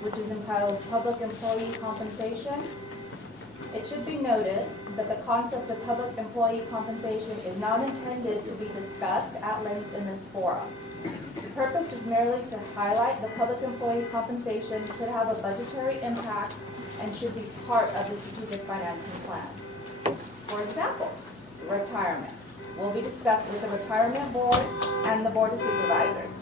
which is entitled Public Employee Compensation. It should be noted that the concept of public employee compensation is not intended to be discussed at length in this forum. The purpose is merely to highlight the public employee compensation could have a budgetary impact and should be part of the strategic financing plan. For example, retirement will be discussed with the retirement board and the board of supervisors.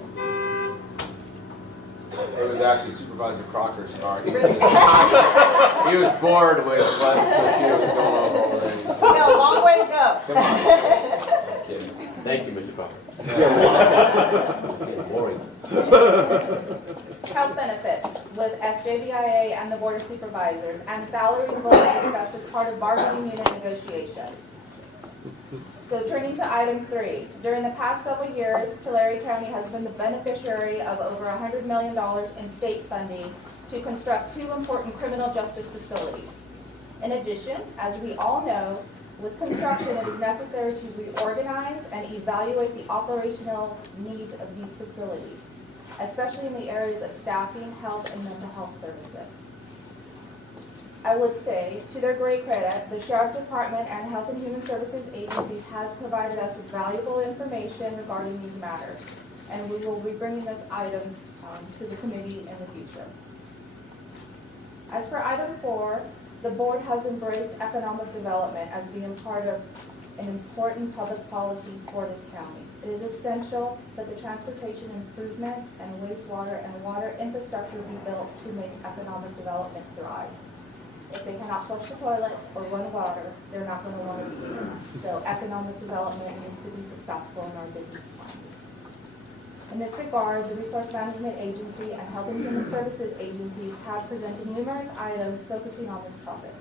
It was actually Supervisor Crocker's car. He was bored with what Sophia was going over already. We got a long way to go. Come on. I'm kidding. Thank you, Mr. Crocker. Getting boring. Health benefits with SJBIA and the Board of Supervisors, and salaries will be discussed as part of bargaining unit negotiations. So turning to item 3, during the past several years, Tulare County has been the beneficiary of over $100 million in state funding to construct 2 important criminal justice facilities. In addition, as we all know, with construction, it is necessary to reorganize and evaluate the operational needs of these facilities, especially in the areas of staffing, health, and mental health services. I would say, to their great credit, the Sheriff Department and Health and Human Services agencies has provided us with valuable information regarding these matters, and we will be bringing this item to the committee in the future. As for item 4, the board has embraced economic development as being part of an important public policy for this county. It is essential that the transportation improvements and wastewater and water infrastructure be built to make economic development thrive. If they cannot flush the toilets or run water, they're not going to want to be here. So economic development needs to be successful in our business plan. In this regard, the Resource Management Agency and Health and Human Services agencies have presented numerous items focusing on this topic.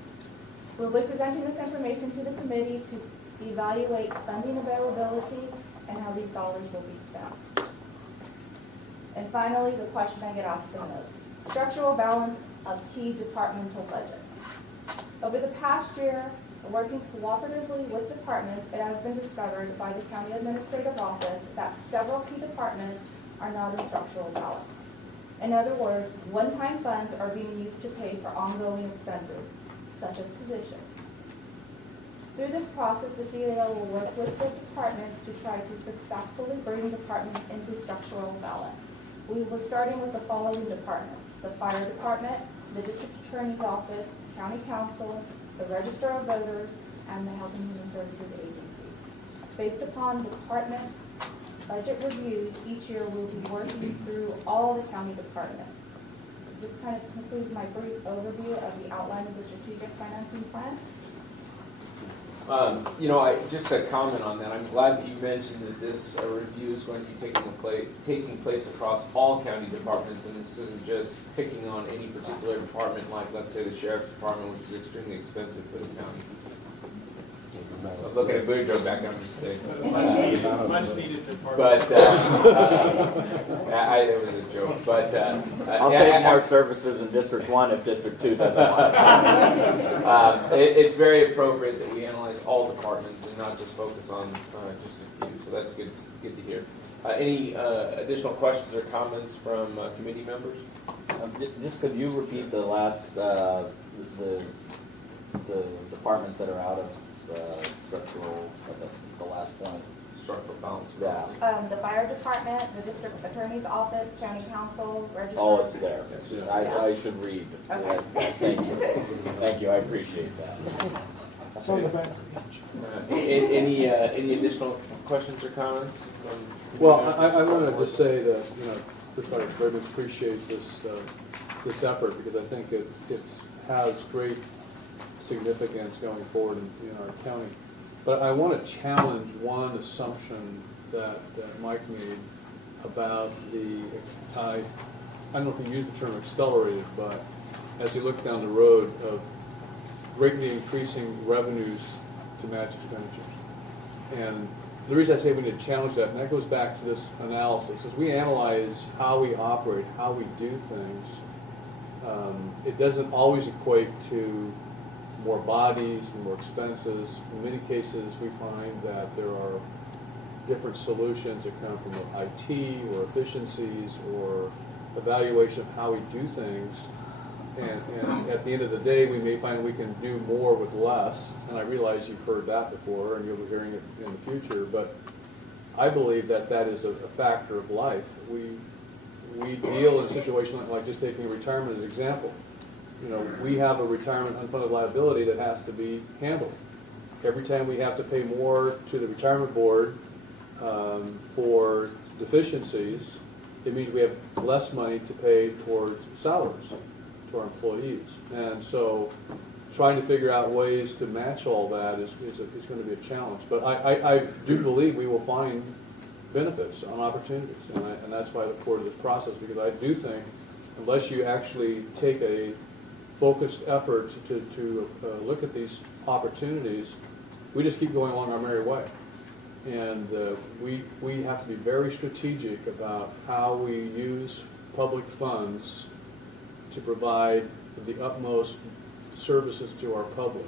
We'll be presenting this information to the committee to evaluate funding availability and how these dollars will be spent. And finally, the question I get asked the most: structural balance of key departmental budgets. Over the past year, working cooperatively with departments, it has been discovered by the County Administrative Office that several key departments are not in structural balance. In other words, one-time funds are being used to pay for ongoing expenses, such as positions. Through this process, the CAO will work with the departments to try to successfully bring departments into structural balance. We will be starting with the following departments: the Fire Department, the District Attorney's Office, County Council, the Register of Voters, and the Health and Human Services Agency. Based upon department budget reviews, each year we'll be working through all the county departments. This kind of concludes my brief overview of the outline of the strategic financing plan. Just a comment on that. I'm glad that you mentioned that this review is going to be taking place across all county departments, and this isn't just picking on any particular department, like let's say the Sheriff's Department, which is extremely expensive for the county. I'm looking at Boudreaux back on this thing. Much needed department. But it was a joke. But I'll take more services in District 1 if District 2 doesn't want it. It's very appropriate that we analyze all departments and not just focus on just a few. So that's good to hear. Any additional questions or comments from committee members? Just could you repeat the last, the departments that are out of structural, the last point? Structural balance. Yeah. The Fire Department, the District Attorney's Office, County Council, Register. Oh, it's there. Yes. I should read. Okay. Thank you. Thank you, I appreciate that. Any additional questions or comments? Well, I want to just say that, first I very much appreciate this effort, because I think it has great significance going forward in our county. But I want to challenge one assumption that Mike made about I don't know if you use the term accelerated, but as you look down the road of greatly increasing revenues to match expenditures. And the reason I say we need to challenge that, and that goes back to this analysis, as we analyze how we operate, how we do things, it doesn't always equate to more bodies, more expenses. In many cases, we find that there are different solutions that come from IT or efficiencies or evaluation of how we do things. And at the end of the day, we may find we can do more with less. And I realize you've heard that before and you'll be hearing it in the future, but I believe that that is a factor of life. We deal in a situation like just taking retirement as an example. You know, we have a retirement unfunded liability that has to be handled. Every time we have to pay more to the retirement board for deficiencies, it means we have less money to pay towards salaries to our employees. And so trying to figure out ways to match all that is going to be a challenge. But I do believe we will find benefits on opportunities. And that's why I look forward to this process, because I do think unless you actually take a focused effort to look at these opportunities, we just keep going along our merry way. And we have to be very strategic about how we use public funds to provide the utmost services to our public.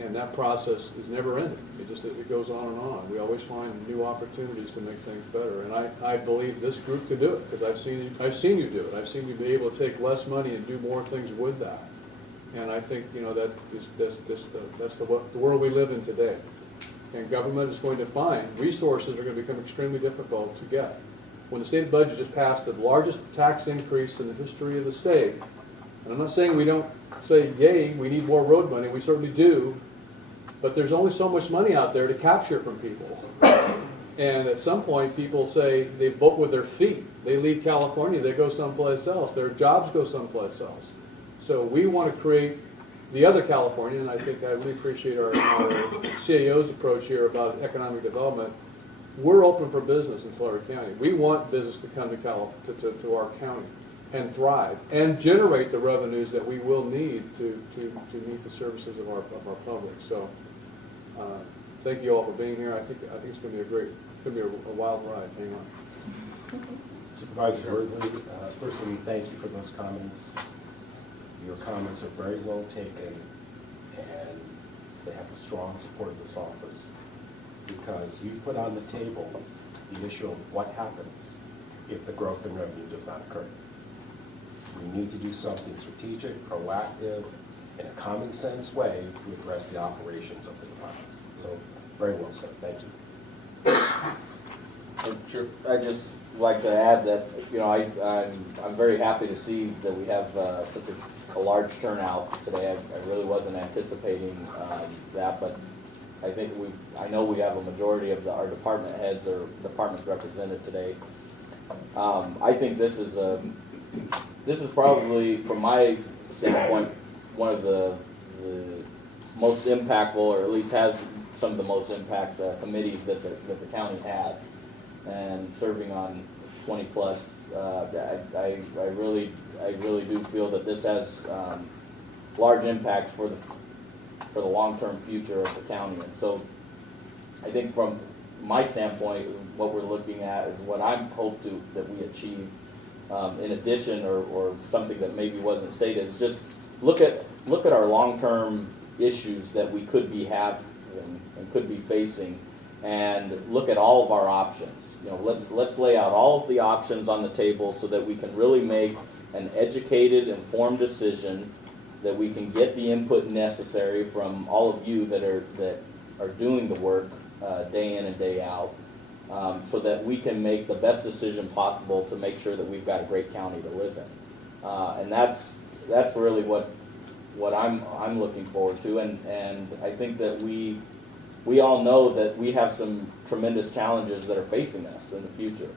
And that process is never ending. It goes on and on. We always find new opportunities to make things better. And I believe this group could do it, because I've seen you do it. I've seen you be able to take less money and do more things with that. And I think, you know, that's the world we live in today. And government is going to find resources are going to become extremely difficult to get. When the state budget just passed the largest tax increase in the history of the state, and I'm not saying we don't say, yay, we need more road money, we certainly do, but there's only so much money out there to capture from people. And at some point, people say they vote with their feet. They leave California, they go someplace else. Their jobs go someplace else. So we want to create the other California, and I think I really appreciate our CAO's approach here about economic development. We're open for business in Florida County. We want business to come to our county and thrive and generate the revenues that we will need to meet the services of our public. So thank you all for being here. I think it's going to be a wild ride. Hang on. Supervisor Worthley, firstly, thank you for those comments. Your comments are very well taken, and they have the strong support of this office, because you put on the table the issue of what happens if the growth in revenue does not occur. We need to do something strategic, proactive, in a common sense way to address the operations of the departments. So, very well said. Thank you. I'd just like to add that, you know, I'm very happy to see that we have such a large turnout today. I really wasn't anticipating that, but I think I know we have a majority of our department heads or departments represented today. I think this is probably, from my standpoint, one of the most impactful, or at least has some of the most impact committees that the county has. And serving on 20 plus, I really do feel that this has large impacts for the long-term future of the county. And so I think from my standpoint, what we're looking at is what I'm hoping that we achieve in addition, or something that maybe wasn't stated, is just look at our long-term issues that we could be having and could be facing, and look at all of our options. You know, let's lay out all of the options on the table so that we can really make an educated, informed decision, that we can get the input necessary from all of you that are doing the work day in and day out, so that we can make the best decision possible to make sure that we've got a great county to live in. And that's really what I'm looking forward to. And I think that we all know that we have some tremendous challenges that are facing us in the future,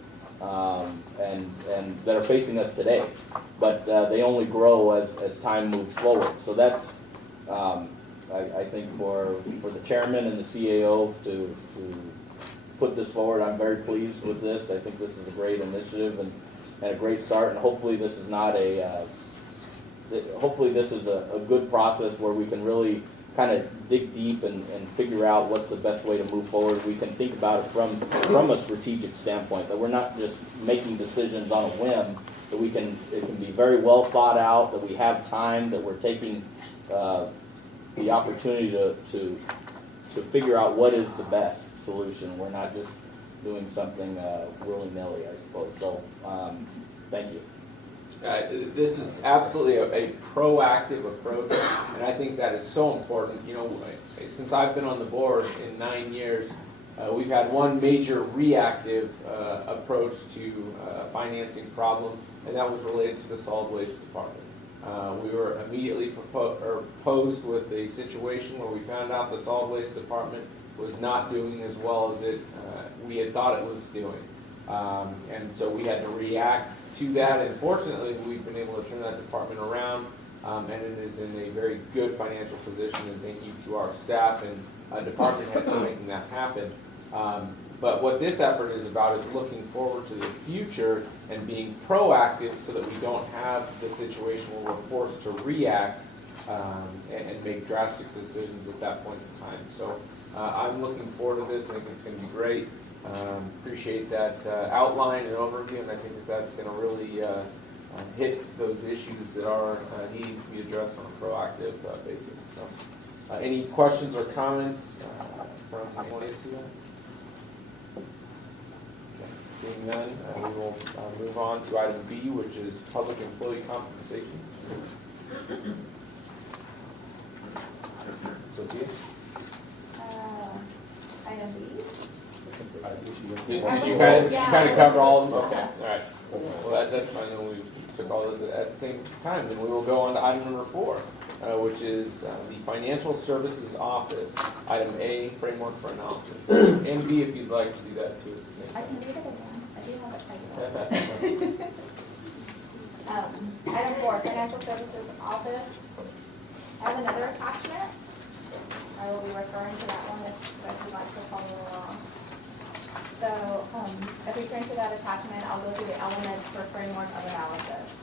and that are facing us today, but they only grow as time moves forward. So that's, I think for the chairman and the CAO to put this forward, I'm very pleased with this. I think this is a great initiative and a great start, and hopefully this is not hopefully this is a good process where we can really kind of dig deep and figure out what's the best way to move forward. We can think about it from a strategic standpoint, that we're not just making decisions on a whim, that it can be very well thought out, that we have time, that we're taking the opportunity to figure out what is the best solution. We're not just doing something willy-nilly, I suppose. So Thank you. This is absolutely a proactive approach, and I think that is so important. You know, since I've been on the board in 9 years, we've had one major reactive approach to financing problem, and that was related to the solid waste department. We were immediately posed with a situation where we found out the solid waste department was not doing as well as we had thought it was doing. And so we had to react to that, and fortunately, we've been able to turn that department around, and it is in a very good financial position, and thank you to our staff and department head for making that happen. But what this effort is about is looking forward to the future and being proactive so that we don't have the situation where we're forced to react and make drastic decisions at that point in time. So I'm looking forward to this. I think it's going to be great. Appreciate that outline and overview, and I think that's going to really hit those issues that are needing to be addressed on a proactive basis. So, any questions or comments from anyone to that? Okay. Seeing none, we will move on to item B, which is public employee compensation. Sophia? Item B. Did you kind of cover all of them? Okay, all right. Well, that's fine, then we took all those at the same time. Then we will go on to item number 4, which is the Financial Services Office. Item A, Framework for Analysis. And B, if you'd like to do that too at the same I time. can read it again. I do have it typed up. Item 4, Financial Services Office. I have another attachment. I will be referring to that one if you guys would like to follow along. So if we turn to that attachment, I'll go through the elements for framework of analysis.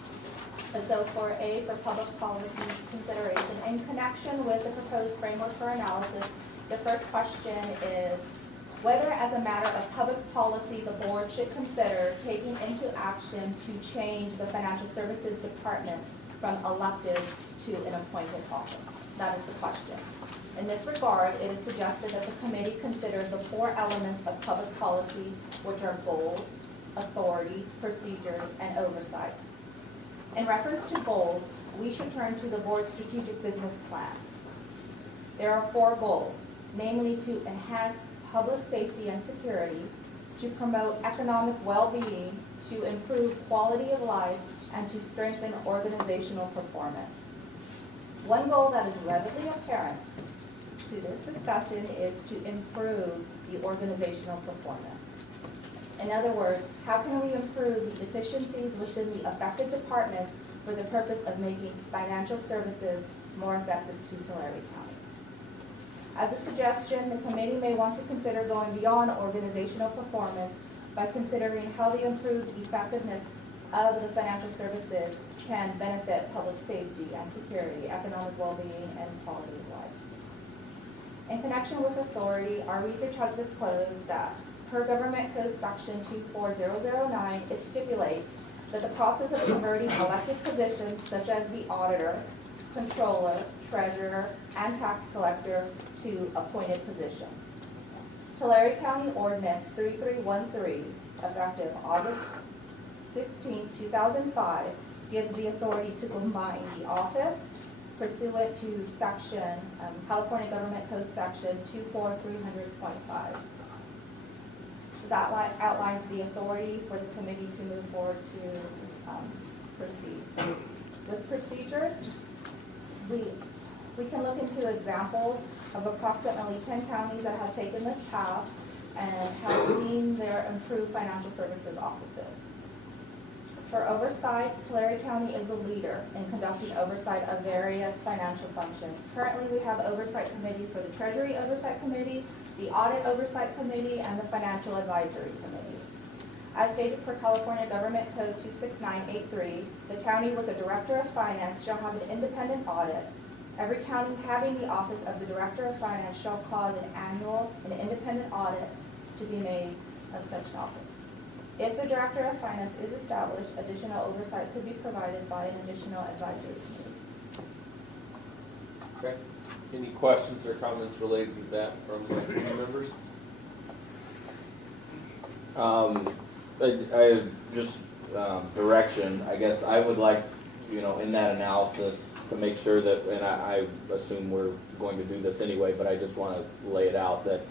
And so for A, for public policy consideration, in connection with the proposed framework for analysis, the first question is whether as a matter of public policy, the board should consider taking into action to change the financial services department from elected to an appointed office. That is the question. In this regard, it is suggested that the committee consider the 4 elements of public policy, which are goals, authority, procedures, and oversight. In reference to goals, we should turn to the board's strategic business plan. There are 4 goals, namely to enhance public safety and security, to promote economic well-being, to improve quality of life, and to strengthen organizational performance. One goal that is readily apparent to this discussion is to improve the organizational performance. In other words, how can we improve the efficiencies within the affected departments for the purpose of making financial services more effective to Tulare County? As a suggestion, the committee may want to consider going beyond organizational performance by considering how the improved effectiveness of the financial services can benefit public safety and security, economic well-being, and quality of life. In connection with authority, our research has disclosed that per Government Code Section 24009, it stipulates that the process of converting elected positions such as the auditor, controller, treasurer, and tax collector to appointed positions. Tulare County Ordinance 3313, effective August 16, 2005, gives the authority to combine the office pursuant to section, California Government Code Section 24325. So that outlines the authority for the committee to move forward to proceed. With procedures, we can look into examples of approximately 10 counties that have taken this path and have seen their improved financial services offices. For oversight, Tulare County is a leader in conducting oversight of various financial functions. Currently, we have oversight committees for the Treasury Oversight Committee, the Audit Oversight Committee, and the Financial Advisory Committee. As stated for California Government Code 26983, the county with a Director of Finance shall have an independent audit. Every county having the office of the Director of Finance shall cause an annual and independent audit to be made of such office. If the Director of Finance is established, additional oversight could be provided by an additional advisory committee. Okay. Any questions or comments related to that from committee members? I just direction, I guess I would like, you know, in that analysis, to make sure that, and I assume we're going to do this anyway, but I just want to lay it out, that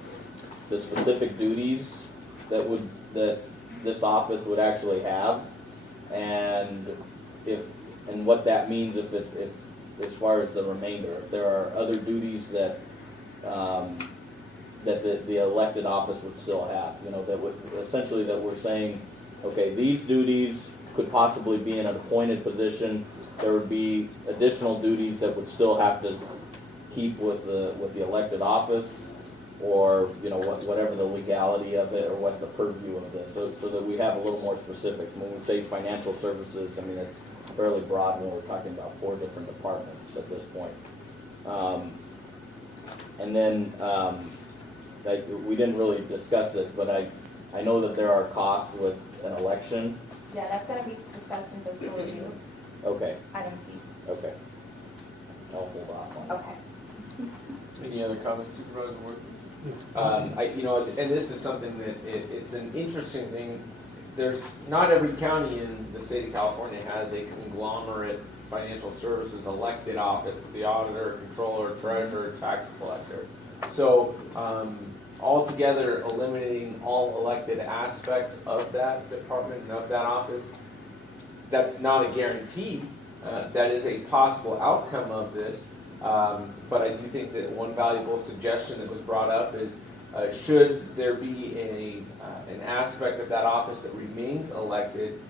the specific duties that this office would actually have, and what that means if as far as the remainder, if there are other duties that the elected office would still have, you know, that would, essentially that we're saying, okay, these duties could possibly be in an appointed position. There would be additional duties that would still have to keep with the elected office, or, you know, whatever the legality of it, or what the purview of this, so that we have a little more specifics. When we say financial services, I mean, it's fairly broad when we're talking about 4 different departments at this point. And then, we didn't really discuss this, but I know that there are costs with an election. Yeah, that's gonna be discussed in fiscal review, Okay, item C. okay. I'll hold off on that. Okay. Any other comments, Supervisor Ward? You know, and this is something that it's an interesting thing. There's not every county in the state of California has a conglomerate financial services elected office, the auditor, controller, treasurer, tax collector. So altogether, eliminating all elected aspects of that department and of that office, that's not a guarantee. That is a possible outcome of this. But I do think that one valuable suggestion that was brought up is, should there be an aspect of that office that remains elected,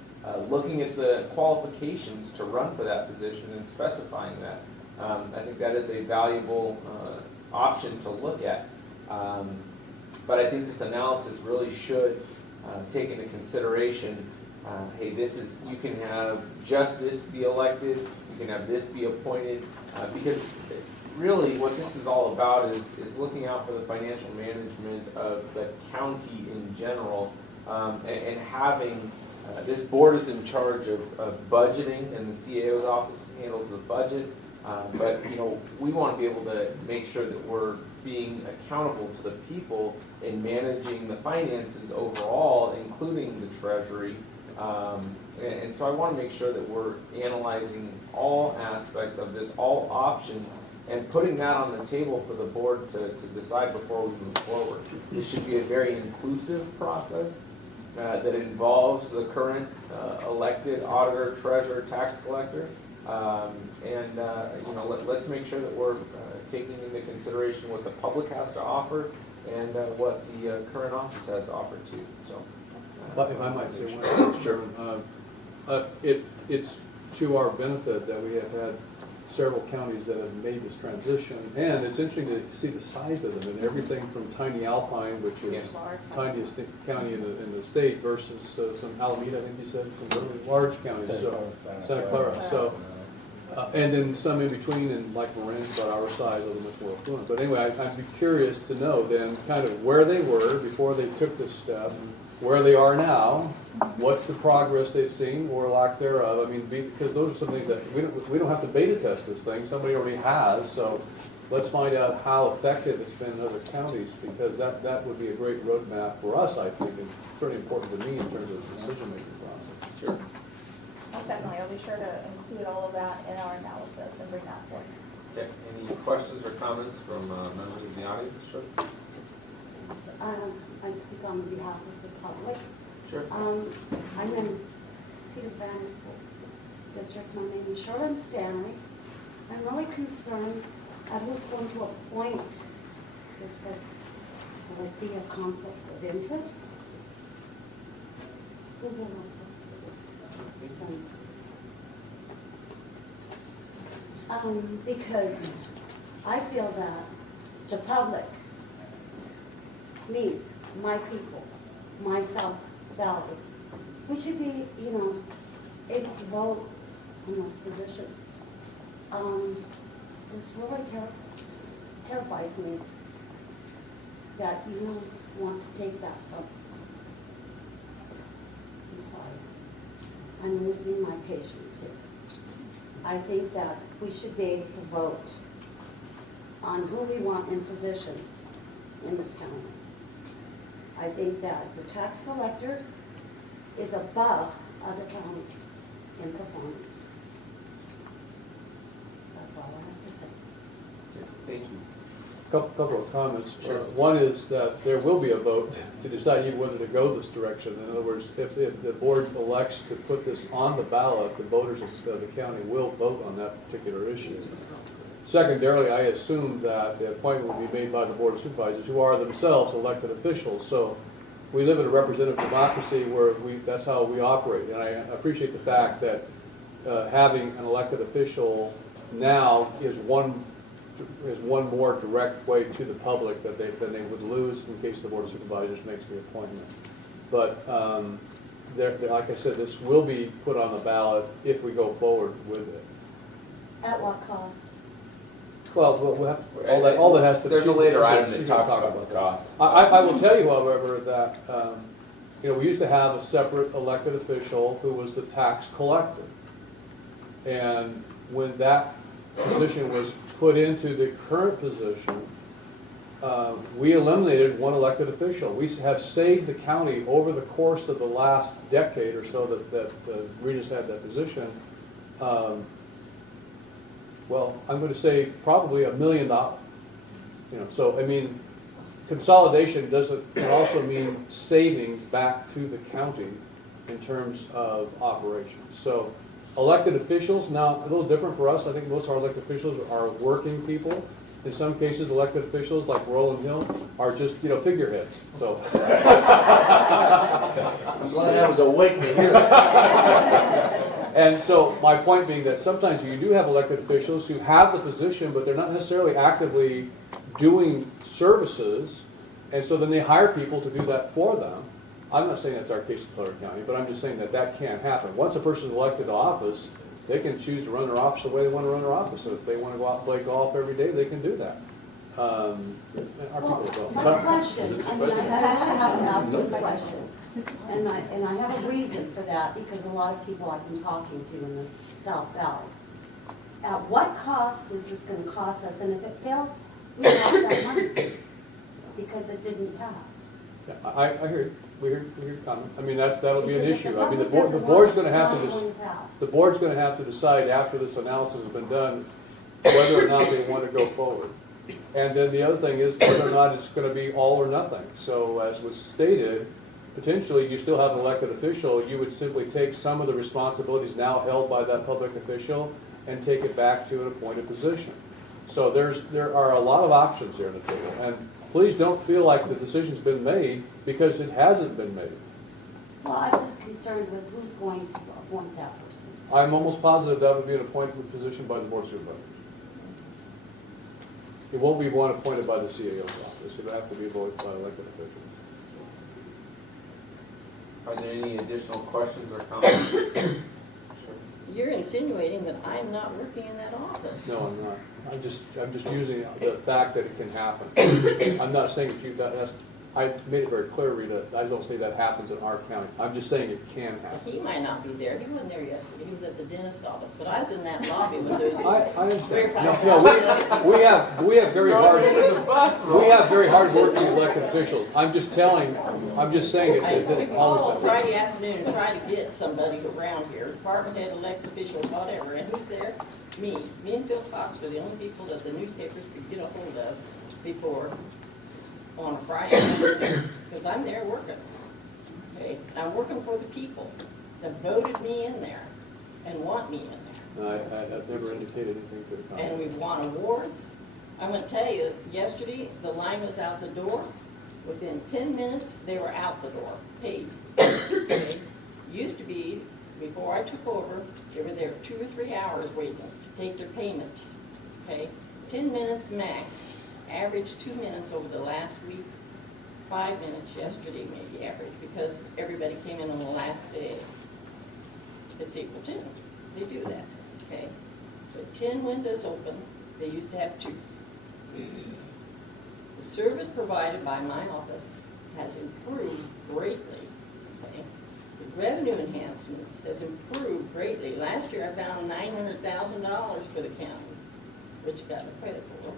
looking at the qualifications to run for that position and specifying that. I think that is a valuable option to look at. But I think this analysis really should take into consideration, hey, you can have just this be elected, you can have this be appointed, because really what this is all about is looking out for the financial management of the county in general, and having, this board is in charge of budgeting, and the CAO's office handles the budget, but you know, we want to be able to make sure that we're being accountable to the people in managing the finances overall, including the treasury. And so I want to make sure that we're analyzing all aspects of this, all options, and putting that on the table for the board to decide before we move forward. This should be a very inclusive process that involves the current elected auditor, treasurer, tax collector. And you know, let's make sure that we're taking into consideration what the public has to offer and what the current office has to offer too. So, But if I might say one thing, Chairman, it's to our benefit that we have had several counties that have made this transition, and it's interesting to see the size of them, and everything from tiny Alpine, which is tiniest county in the state, versus some Alameda, I think you said, some really large counties, Santa Clara. So, and then some in between, and like Marin, about our size, a little much more affluent. But anyway, I'd be curious to know then kind of where they were before they took this step, where they are now, what's the progress they've seen or lack thereof. I mean, because those are some things that we don't have to beta test this thing. Somebody already has. So let's find out how effective it's been in other counties, because that would be a great roadmap for us, I think, and pretty important to me in terms of the decision-making process. sure. Most definitely, I'll be sure to include all of that in our analysis and bring that forward. Okay. Any questions or comments from members of the audience? Sure. I speak on behalf of the public. Sure. I'm in Peter Van District. My name is Charlotte Stanley. I'm really concerned at who's going to appoint this, will it be a conflict of interest? Who will appoint? Because I feel that the public, me, my people, myself, Valerie, we should be, able to vote on those positions. This really terrifies me that you want to take that from. I'm sorry. I'm losing my patience here. I think that we should be able to vote on who we want in positions in this county. I think that the tax collector is above other counties in performance. That's all I have to say. Thank you. Couple of comments. Sure. One is that there will be a vote to decide even whether to go this direction. In other words, if the board elects to put this on the ballot, the voters of the county will vote on that particular issue. Secondarily, I assume that the appointment will be made by the Board of Supervisors, who are themselves elected officials. So we live in a representative democracy where that's how we operate. And I appreciate the fact that having an elected official now is one more direct way to the public than they would lose in case the Board of Supervisors makes the appointment. But like I said, this will be put on the ballot if we go forward with it. At what cost? Well, we'll have to, all that has to. There's a later item she's that gonna talks talk about the cost. I will tell you, however, that, we used to have a separate elected official who was the tax collector. And when that position was put into the current position, we eliminated one elected official. We have saved the county over the course of the last decade or so that Rita's had that position. Well, I'm going to say probably $1 million. So I mean, consolidation can also mean savings back to the county in terms of operations. So elected officials, now a little different for us. I think most of our elected officials are working people. In some cases, elected officials like Roland Hill are just, figureheads. So. I'm glad I was awake to hear that. And so my point being that sometimes you do have elected officials who have the position, but they're not necessarily actively doing services, and so then they hire people to do that for them. I'm not saying that's our case in Collier County, but I'm just saying that can't happen. Once a person's elected to office, they can choose to run their office the way they want to run their office. So if they want to go out and play golf every day, they can do that. Our people don't. My question, I have to ask this question, and I have a reason for that, because a lot of people I've been talking to in the South Valley. At what cost is this going to cost us, and if it fails, we lost that money, because it didn't pass. Yeah, I hear you. We hear your comment. I mean, that'll be an Because if issue. the I mean, the public doesn't board's want going to it, have it's to not going to pass. the board's going to have to decide after this analysis has been done whether or not they want to go forward. And then the other thing is whether or not it's going to be all or nothing. So as was stated, potentially you still have an elected official. You would simply take some of the responsibilities now held by that public official and take it back to an appointed position. So there are a lot of options here on the table. And please don't feel like the decision's been made, because it hasn't been made. Well, I'm just concerned with who's going to appoint that person. I'm almost positive that would be an appointed position by the board of supervisors. It won't be one appointed by the CAO's office. It would have to be voted by elected officials. Are there any additional questions or comments? Sure. You're insinuating that I'm not working in that office. No, I'm not. I'm just using the fact that it can happen. I'm not saying that I made it very clear, Rita, I don't say that happens in our county. I'm just saying it can happen. He might not be there. He wasn't there yesterday. He was at the dentist office. But I was in that lobby with those. I understand. verified- No, we have very hard working elected officials. I'm just saying I that this call always Friday afternoon and try to get somebody around here, department head, elected official, whatever, and who's there? Me. Me and Phil Fox were the only people that the newspapers could get a hold of before on a Friday afternoon, because I'm there working. Okay, I'm working for the people that voted me in there and want me in there. I have never indicated anything to the And contrary. we've won awards. I'm gonna tell you, yesterday, the line was out the door. Within 10 minutes, they were out the door, paid. Okay? Used to be, before I took over, they were there 2 or 3 hours waiting to take their payment. Okay? 10 minutes max, average 2 minutes over the last week, 5 minutes yesterday maybe average, because everybody came in on the last day. It's equal 10. They do that, okay? So 10 windows open, they used to have 2. The service provided by my office has improved greatly, okay? The revenue enhancements has improved greatly. Last year I found $900,000 for the county, which got the credit for.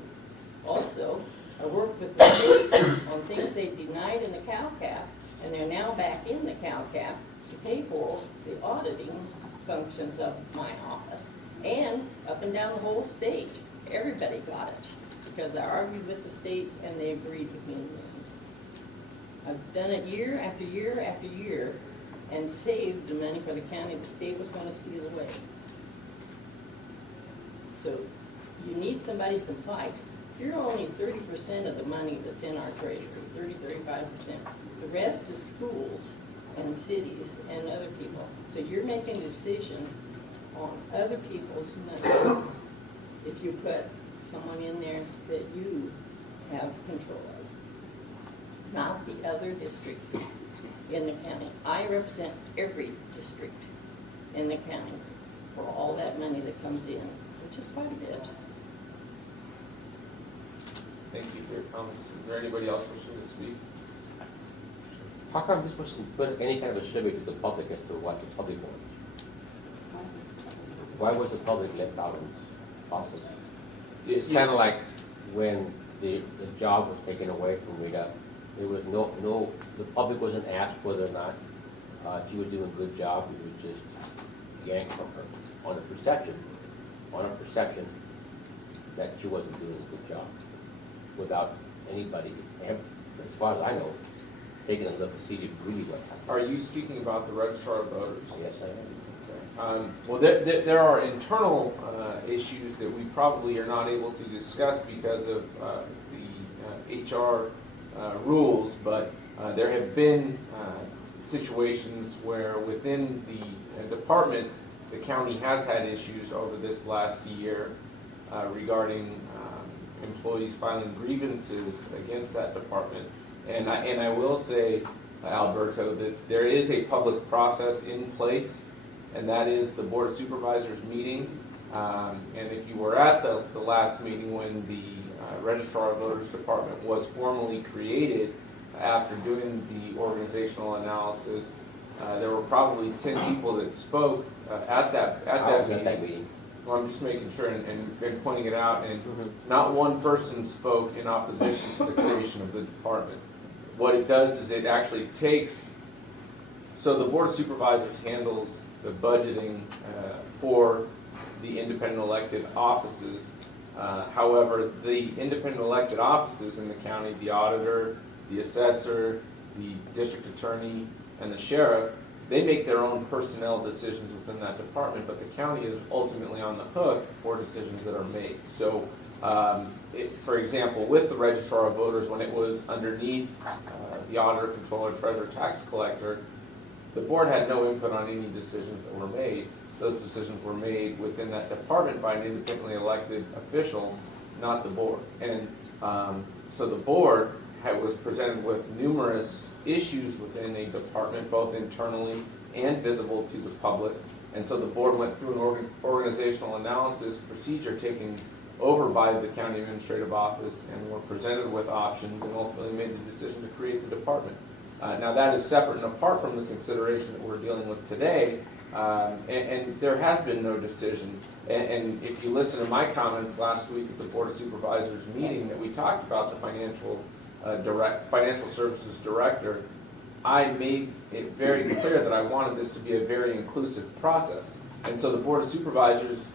Also, I worked with the state on things they denied in the cow cap, and they're now back in the cow cap to pay for the auditing functions of my office. And up and down the whole state, everybody got it, because I argued with the state and they agreed with me. I've done it year after year after year and saved the money for the county the state was going to steal away. So you need somebody who can fight. You're only 30% of the money that's in our treasury, 35%. The rest is schools and cities and other people. So you're making a decision on other people's money if you put someone in there that you have control of, not the other districts in the county. I represent every district in the county for all that money that comes in, which is quite a bit. Thank you for your comments. Is there anybody else wishing to speak? How come this wasn't put any kind of a survey to the public as to what the public wants? Why was the public left out of this process? It's kind of like when the job was taken away from Rita. There was the public wasn't asked whether or not she was doing a good job. It was just yanked from her on a perception that she wasn't doing a good job, without anybody, as far as I know, taking a look to see if really what happened. Are you speaking about the registrar of voters? Yes, I am. Well, there are internal issues that we probably are not able to discuss because of the HR rules, but there have been situations where within the department, the county has had issues over this last year regarding employees filing grievances against that department. And I will say, Alberto, that there is a public process in place, and that is the Board of Supervisors meeting. And if you were at the last meeting when the Registrar of Voters Department was formally created after doing the organizational analysis, there were probably 10 people that spoke at that meeting. Well, I'm just making sure and pointing it out, and not one person spoke in opposition to the creation of the department. What it does is it actually takes, so the Board of Supervisors handles the budgeting for the independent elected offices. However, the independent elected offices in the county, the auditor, the assessor, the district attorney, and the sheriff, they make their own personnel decisions within that department, but the county is ultimately on the hook for decisions that are made. So, for example, with the registrar of voters, when it was underneath the auditor, controller, treasurer, tax collector, the board had no input on any decisions that were made. Those decisions were made within that department by an independently elected official, not the board. And so the board was presented with numerous issues within a department, both internally and visible to the public. And so the board went through an organizational analysis procedure taken over by the county administrative office and were presented with options and ultimately made the decision to create the department. Now that is separate and apart from the consideration that we're dealing with today, and there has been no decision. And if you listen to my comments last week at the Board of Supervisors meeting that we talked about the financial services director, I made it very clear that I wanted this to be a very inclusive process. And so the Board of Supervisors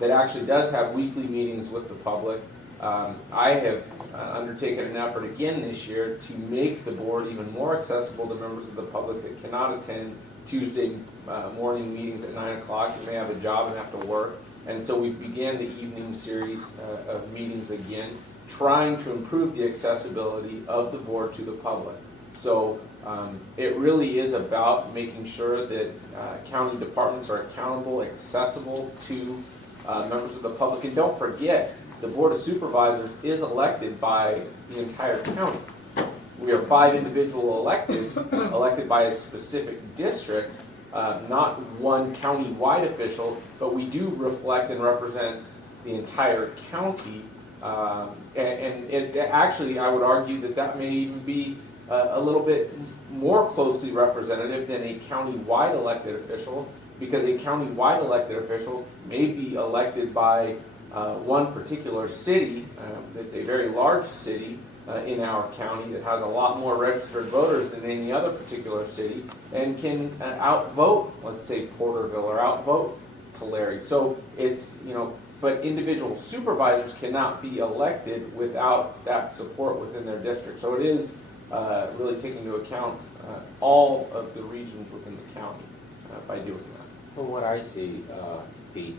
that actually does have weekly meetings with the public, I have undertaken an effort again this year to make the board even more accessible to members of the public that cannot attend Tuesday morning meetings at 9 o'clock and may have a job and have to work. And so we began the evening series of meetings again, trying to improve the accessibility of the board to the public. So it really is about making sure that county departments are accountable, accessible to members of the public. And don't forget, the Board of Supervisors is elected by the entire county. We are 5 individual electeds elected by a specific district, not one county-wide official, but we do reflect and represent the entire county. And it actually, I would argue that may even be a little bit more closely representative than a county-wide elected official, because a county-wide elected official may be elected by one particular city that's a very large city, in our county that has a lot more registered voters than any other particular city and can outvote, let's say, Porterville or outvote Tulare. So it's, but individual supervisors cannot be elected without that support within their district. So it is really taking into account all of the regions within the county by doing that. From what I see, Pete,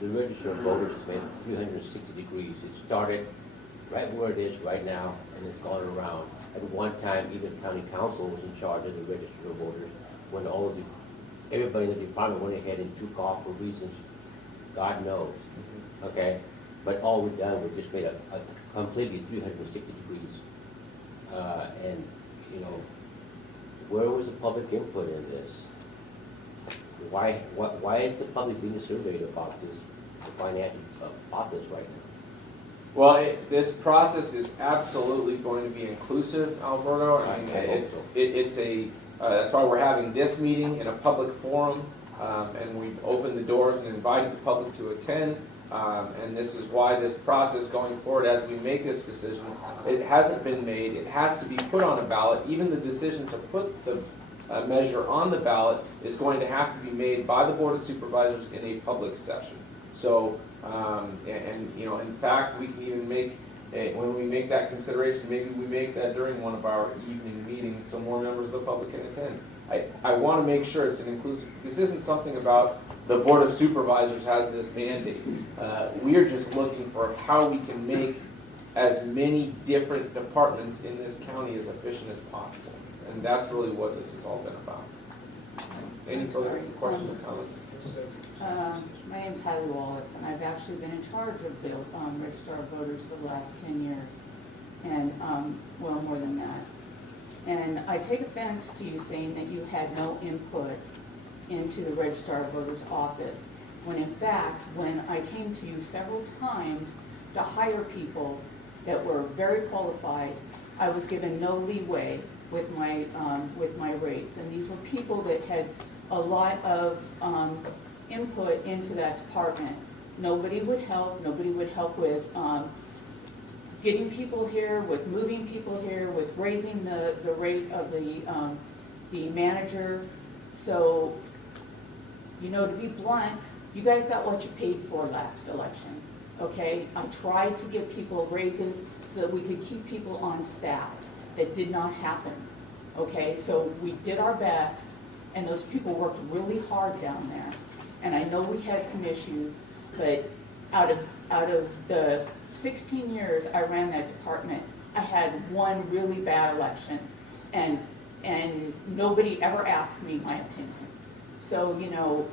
the register of voters has been 360 degrees. It started right where it is right now, and it's gone around. At one time, even county council was in charge of the register of voters, when everybody in the department went ahead and took off for reasons God knows. Okay? But all we've done, we've just made a completely 360 degrees. And, where was the public input in this? Why is the public being surveyed about this, the financial about this right now? Well, this process is absolutely going to be inclusive, Alberto. I mean, that's why we're having this meeting in a public forum, and we've opened the doors and invited the public to attend. And this is why this process going forward, as we make this decision, it hasn't been made. It has to be put on a ballot. Even the decision to put the measure on the ballot is going to have to be made by the Board of Supervisors in a public session. So, in fact, we can even make, when we make that consideration, maybe we make that during one of our evening meetings so more members of the public can attend. I want to make sure it's an inclusive, this isn't something about the Board of Supervisors has this mandate. We are just looking for how we can make as many different departments in this county as efficient as possible. And that's really what this has all been about. Any further questions or comments? My name's Hallie Wallace, and I've actually been in charge of the Register of Voters for the last 10 years, and well, more than that. And I take offense to you saying that you had no input into the Registrar of Voters office, when in fact, when I came to you several times to hire people that were very qualified, I was given no leeway with my rates. And these were people that had a lot of input into that department. Nobody would help. Nobody would help with getting people here, with moving people here, with raising the rate of the manager. So, to be blunt, you guys got what you paid for last election, okay? I tried to give people raises so that we could keep people on staff. That did not happen, okay? So we did our best, and those people worked really hard down there. And I know we had some issues, but out of the 16 years I ran that department, I had one really bad election, and nobody ever asked me my opinion. So,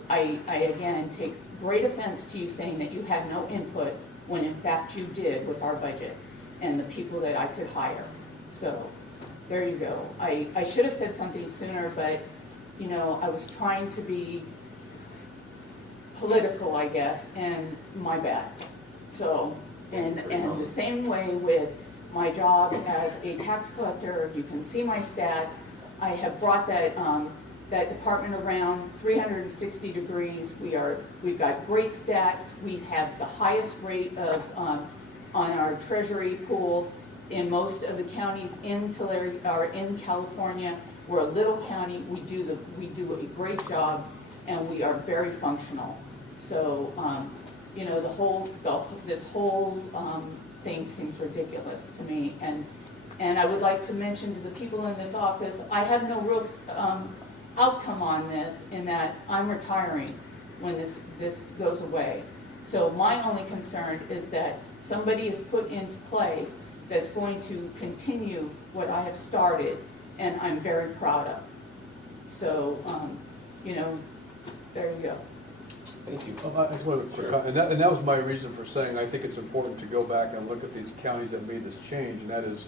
I again take great offense to you saying that you had no input when in fact you did with our budget and the people that I could hire. So, there you go. I should have said something sooner, but, I was trying to be political, I guess, and my bad. So, and the same way with my job as a tax collector, you can see my stats. I have brought that department around 360 degrees. We've got great stats. We have the highest rate of on our treasury pool in most of the counties in Tulare or in California. We're a little county. We do a great job, and we are very functional. So, this whole thing seems ridiculous to me. And I would like to mention to the people in this office, I have no real outcome on this in that I'm retiring when this goes away. So my only concern is that somebody is put into place that's going to continue what I have started, and I'm very proud of. So, there you go. Thank you. I just wanted to, and that was my reason for saying I think it's important to go back and look at these counties that made this change, and that is,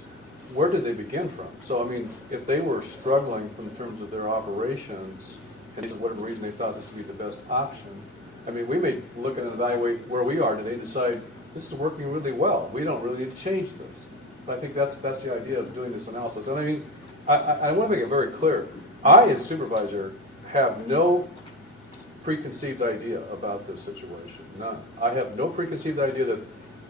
where did they begin from? So, I mean, if they were struggling in terms of their operations, and for whatever reason they thought this would be the best option, I mean, we may look and evaluate where we are today and decide, this is working really well. We don't really need to change this. But I think that's the idea of doing this analysis. And I mean, I want to make it very clear. I, as supervisor, have no preconceived idea about this situation. None. I have no preconceived idea that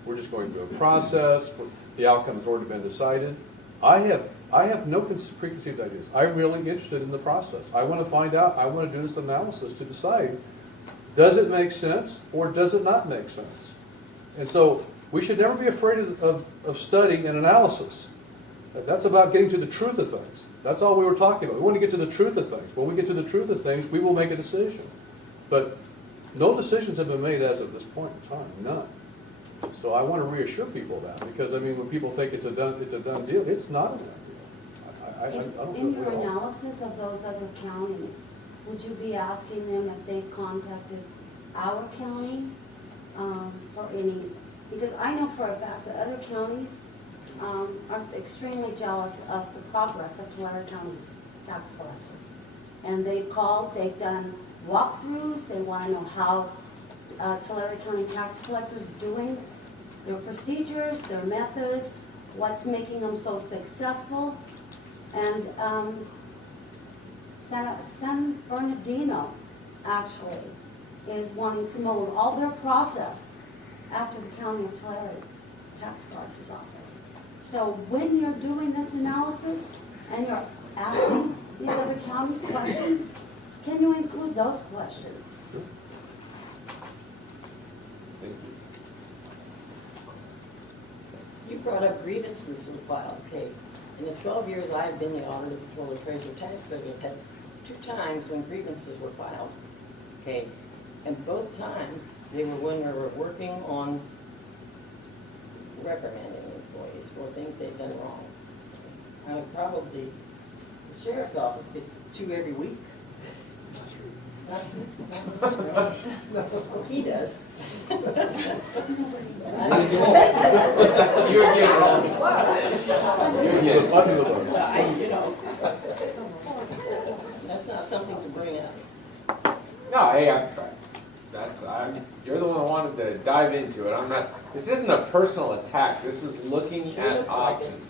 we're just going through a process, the outcome has already been decided. I have no preconceived ideas. I'm really interested in the process. I want to find out, I want to do this analysis to decide, does it make sense or does it not make sense? And so we should never be afraid of studying and analysis. That's about getting to the truth of things. That's all we were talking about. We want to get to the truth of things. When we get to the truth of things, we will make a decision. But no decisions have been made as of this point in time, none. So I want to reassure people of that, because I mean, when people think it's a done deal, it's not a done deal. I don't In think your we all. analysis of those other counties, would you be asking them if they've contacted our county for any, because I know for a fact that other counties are extremely jealous of the progress of Tulare County's tax collector. And they've called, they've done walkthroughs, they want to know how Tulare County tax collectors doing, their procedures, their methods, what's making them so successful. And San Bernardino actually is wanting to mold all their process after the County of Tulare tax collector's office. So when you're doing this analysis and you're asking these other counties questions, can you include those questions? Thank you. You brought up grievances were filed, okay? In the 12 years I've been the auditor before the Treasurer Tax Levy, I've had 2 times when grievances were filed, okay? And both times, they were when we were working on reprimanding employees for things they've done wrong. I would probably, the sheriff's office gets 2 every week. He does. You're getting on. You're getting on. You know, that's not something to bring up. No, hey, you're the one who wanted to dive into it. I'm not, this isn't a personal attack. This is looking Sure at looks like options.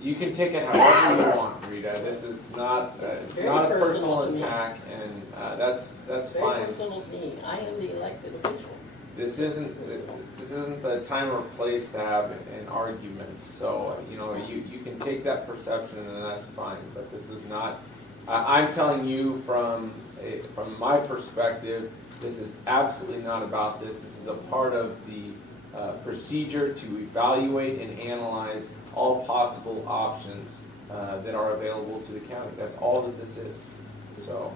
You can take it however you want, Rita. This is not, it's very not a personal personal to me. attack, and that's Very fine. personal to me. I am the elected official. This isn't the time or place to have an argument. So, you know, you can take that perception and that's fine, but this is not, I'm telling you from my perspective, this is absolutely not about this. This is a part of the procedure to evaluate and analyze all possible options that are available to the county. That's all that this is. So,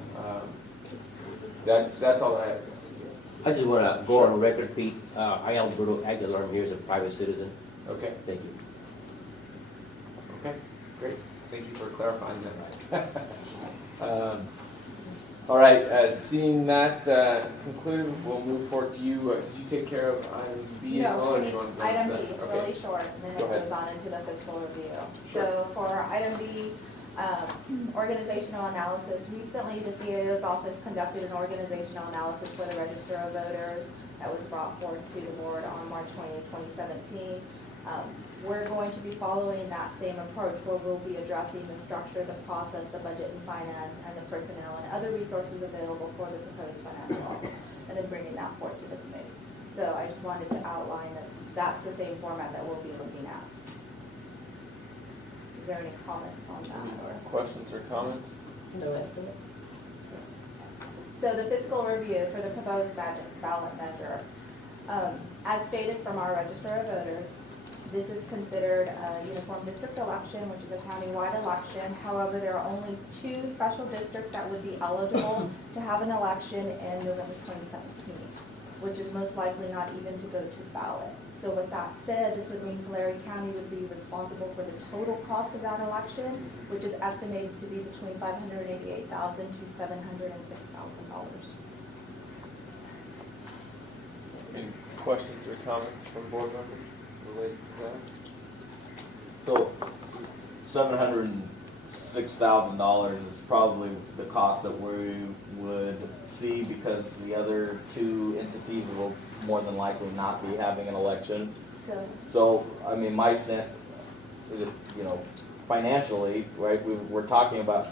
that's all I have. I just want to go on record, Pete. I, Alberto Aguilar, I'm here as a private citizen. Okay. Thank you. Okay, great. Thank you for clarifying that. All right, seeing that concluded, we'll move forward to you. Did you take care of item B as well? Or do you want to go Item to B, that? it's Okay. really short, and then Go it ahead. goes on into the fiscal review. Sure. So for item B, organizational analysis, recently the CAO's office conducted an organizational analysis for the Register of Voters that was brought forth to the board on March 20th, 2017. We're going to be following that same approach where we'll be addressing the structure, the process, the budget and finance, and the personnel and other resources available for the proposed financial audit, and then bringing that forth to the committee. So I just wanted to outline that that's the same format that we'll be looking at. Is there any comments on that? Or? Questions or comments? No estimate? So the fiscal review for the proposed ballot measure, as stated from our Register of Voters, this is considered a uniform district election, which is a countywide election. However, there are only 2 special districts that would be eligible to have an election in November 2017, which is most likely not even to go to ballot. So with that said, this would mean Tulare County would be responsible for the total cost of that election, which is estimated to be between $588,000 to $706,000. Any questions or comments from board members related to that? So, $706,000 is probably the cost that we would see because the other 2 entities will more than likely not be having an election. So, I mean, my sense, you know, financially, right, we're talking about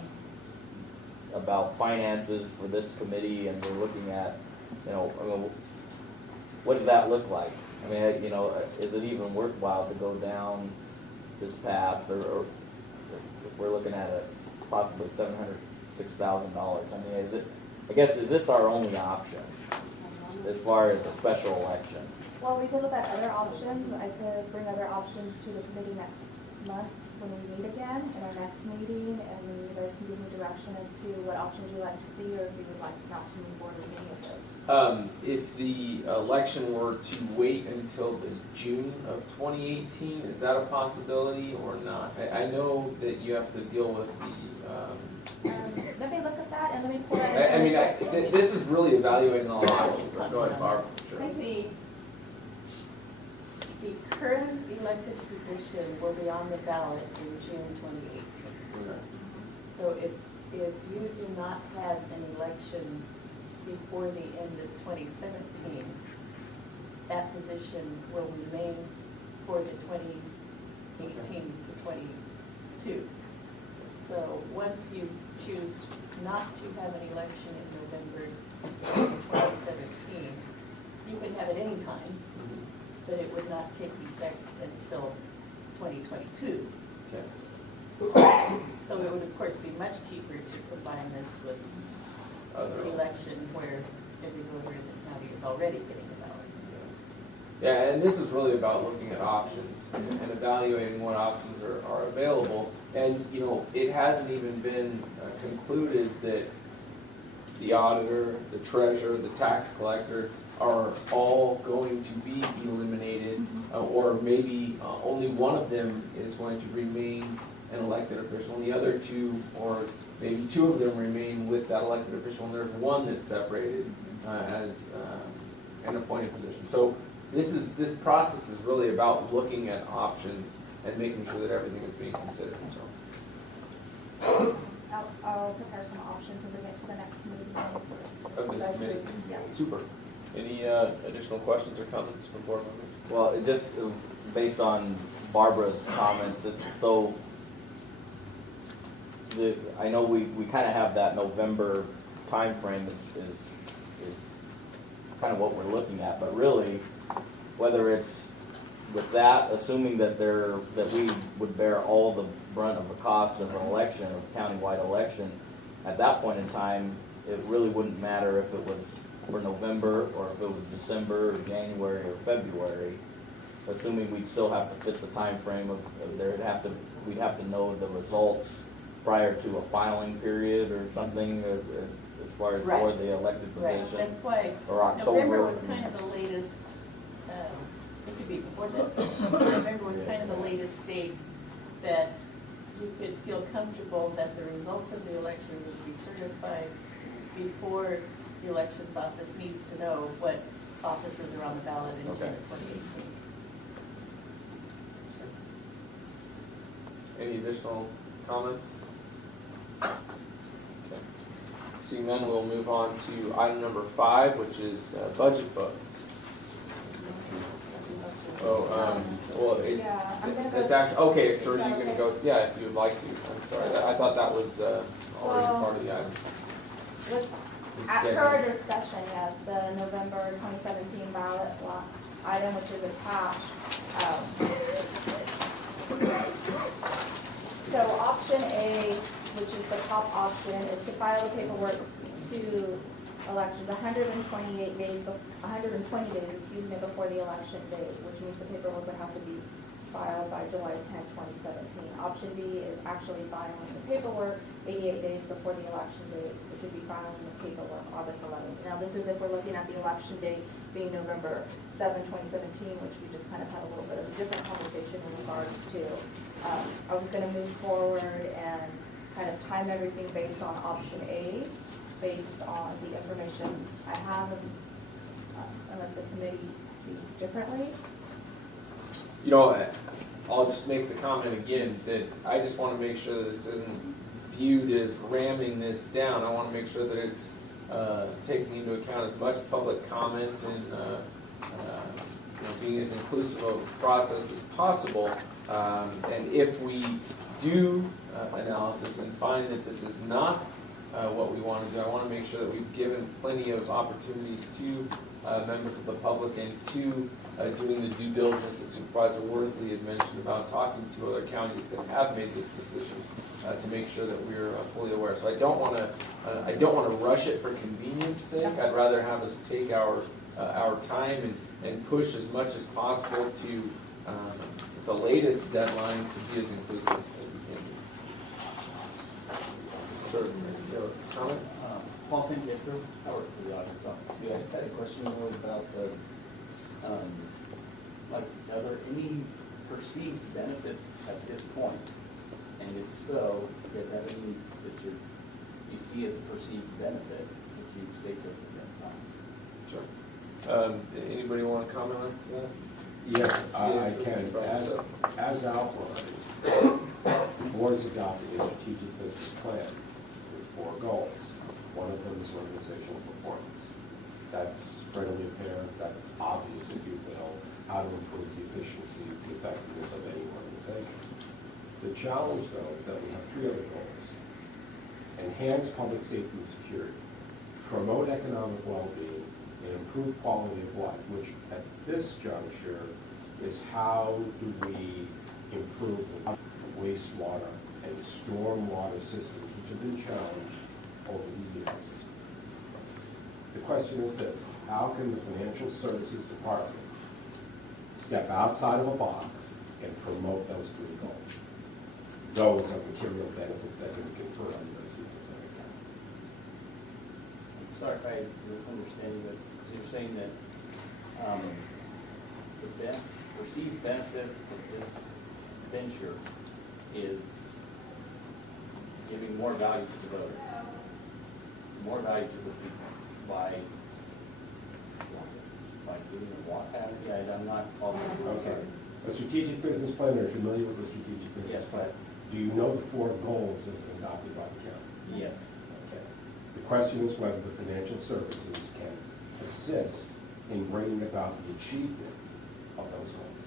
finances for this committee and we're looking at, you know, I mean, what does that look like? I mean, you know, is it even worthwhile to go down this path, or if we're looking at it, possibly $706,000? I mean, is it, I guess, is this our only option as far as a special election? Well, we could look at other options. I could bring other options to the committee next month when we meet again in our next meeting, and then you guys can give me direction as to what options you'd like to see, or if you would like not to move forward with any of those. If the election were to wait until the June of 2018, is that a possibility or not? I know that you have to deal with the, Let me look at that and let me pull that. I mean, this is really evaluating all options. Go ahead, Barb. Sure. I think the current elected position will be on the ballot in June 2018. So if you do not have an election before the end of 2017, that position will remain for the 2018 to 22. So once you choose not to have an election in November 2017, you can have it any time, but it would not take effect until 2022. Okay. So it would, of course, be much cheaper to combine this with an election where every voter in the county is already getting a ballot. Yeah, and this is really about looking at options and evaluating what options are available. And, you know, it hasn't even been concluded that the auditor, the treasurer, the tax collector are all going to be eliminated, or maybe only one of them is going to remain an elected official, and the other two, or maybe two of them remain with that elected official, and there's one that's separated as an appointed position. So this process is really about looking at options and making sure that everything is being considered. So I'll prepare some options and bring it to the next meeting. of this committee. Yes. Super. Any additional questions or comments from board members? Well, it just based on Barbara's comments, so I know we kind of have that November timeframe is kind of what we're looking at, but really, whether it's with that, assuming that we would bear all the brunt of the cost of an election, of a countywide election, at that point in time, it really wouldn't matter if it was for November or if it was December or January or February, assuming we'd still have to fit the time frame of we'd have to know the results prior to a filing period or something as far as for the elected Right, position. that's why Or October. November was kind of the latest, it could be before that, November was kind of the latest date that you could feel comfortable that the results of the election would be certified before the elections office needs to know what offices are on the ballot in June of 2018. Any additional comments? Okay. Seeing none, we'll move on to item number 5, which is budget book. Well, Yeah, I'm gonna go. it's actually, okay, so are you gonna go, yeah, if you would like to, I'm sorry, I thought that was already Well, part of the item. After our discussion, yes, the November 2017 ballot item, which is attached. So option A, which is the top option, is to file the paperwork to elections 120 days before the election date, which means the paperwork would have to be filed by July 10, 2017. Option B is actually filing the paperwork 88 days before the election date, which would be filing the paperwork August 11th. Now, this is if we're looking at the election date being November 7, 2017, which we just kind of had a little bit of a different conversation in regards to. I was going to move forward and kind of time everything based on option A, based on the information I have, unless the committee sees differently. You know, I'll just make the comment again that I just want to make sure that this isn't viewed as ramming this down. I want to make sure that it's taking into account as much public comment and being as inclusive of the process as possible. And if we do analysis and find that this is not what we want to do. I want to make sure that we've given plenty of opportunities to members of the public and to doing the due diligence that Supervisor Worthley had mentioned about talking to other counties that have made this decision to make sure that we're fully aware. So I don't want to rush it for convenience sake. I'd rather have us take our time and push as much as possible to the latest deadline to be as inclusive as we can be. Sure. Your comment? Paul St. Victor, I work for the auditor's office. Yeah, I just had a question about the, are there any perceived benefits at this point? And if so, do you guys have any that you see as a perceived benefit that you state those at this time? Sure. Anybody want to comment on that? Yes, I can. As outlined, the board's adopted a strategic business plan with 4 goals. One of them is organizational performance. That's readily apparent, that's obvious, if you will, how to improve the efficiencies, the effectiveness of any organization. The challenge, though, is that we have 3 other goals. Enhance public safety and security, promote economic well-being, and improve quality of life, which at this juncture is how do we improve the wastewater and stormwater systems, which have been challenged over the years. The question is this: how can the financial services departments step outside of a box and promote those 3 goals? Those are material benefits that can be conferred on the residents of Tarrant County. I'm sorry if I misunderstanding, but so you're saying that the perceived benefit of this venture is giving more value to the voter, more value to the people by giving them what? I'm not following. Okay. A strategic business plan, are you familiar with the strategic business Yes. plan? Do you know the 4 goals that have been adopted by the county? Yes. Okay. The question is whether the financial services can assist in bringing about the achievement of those goals.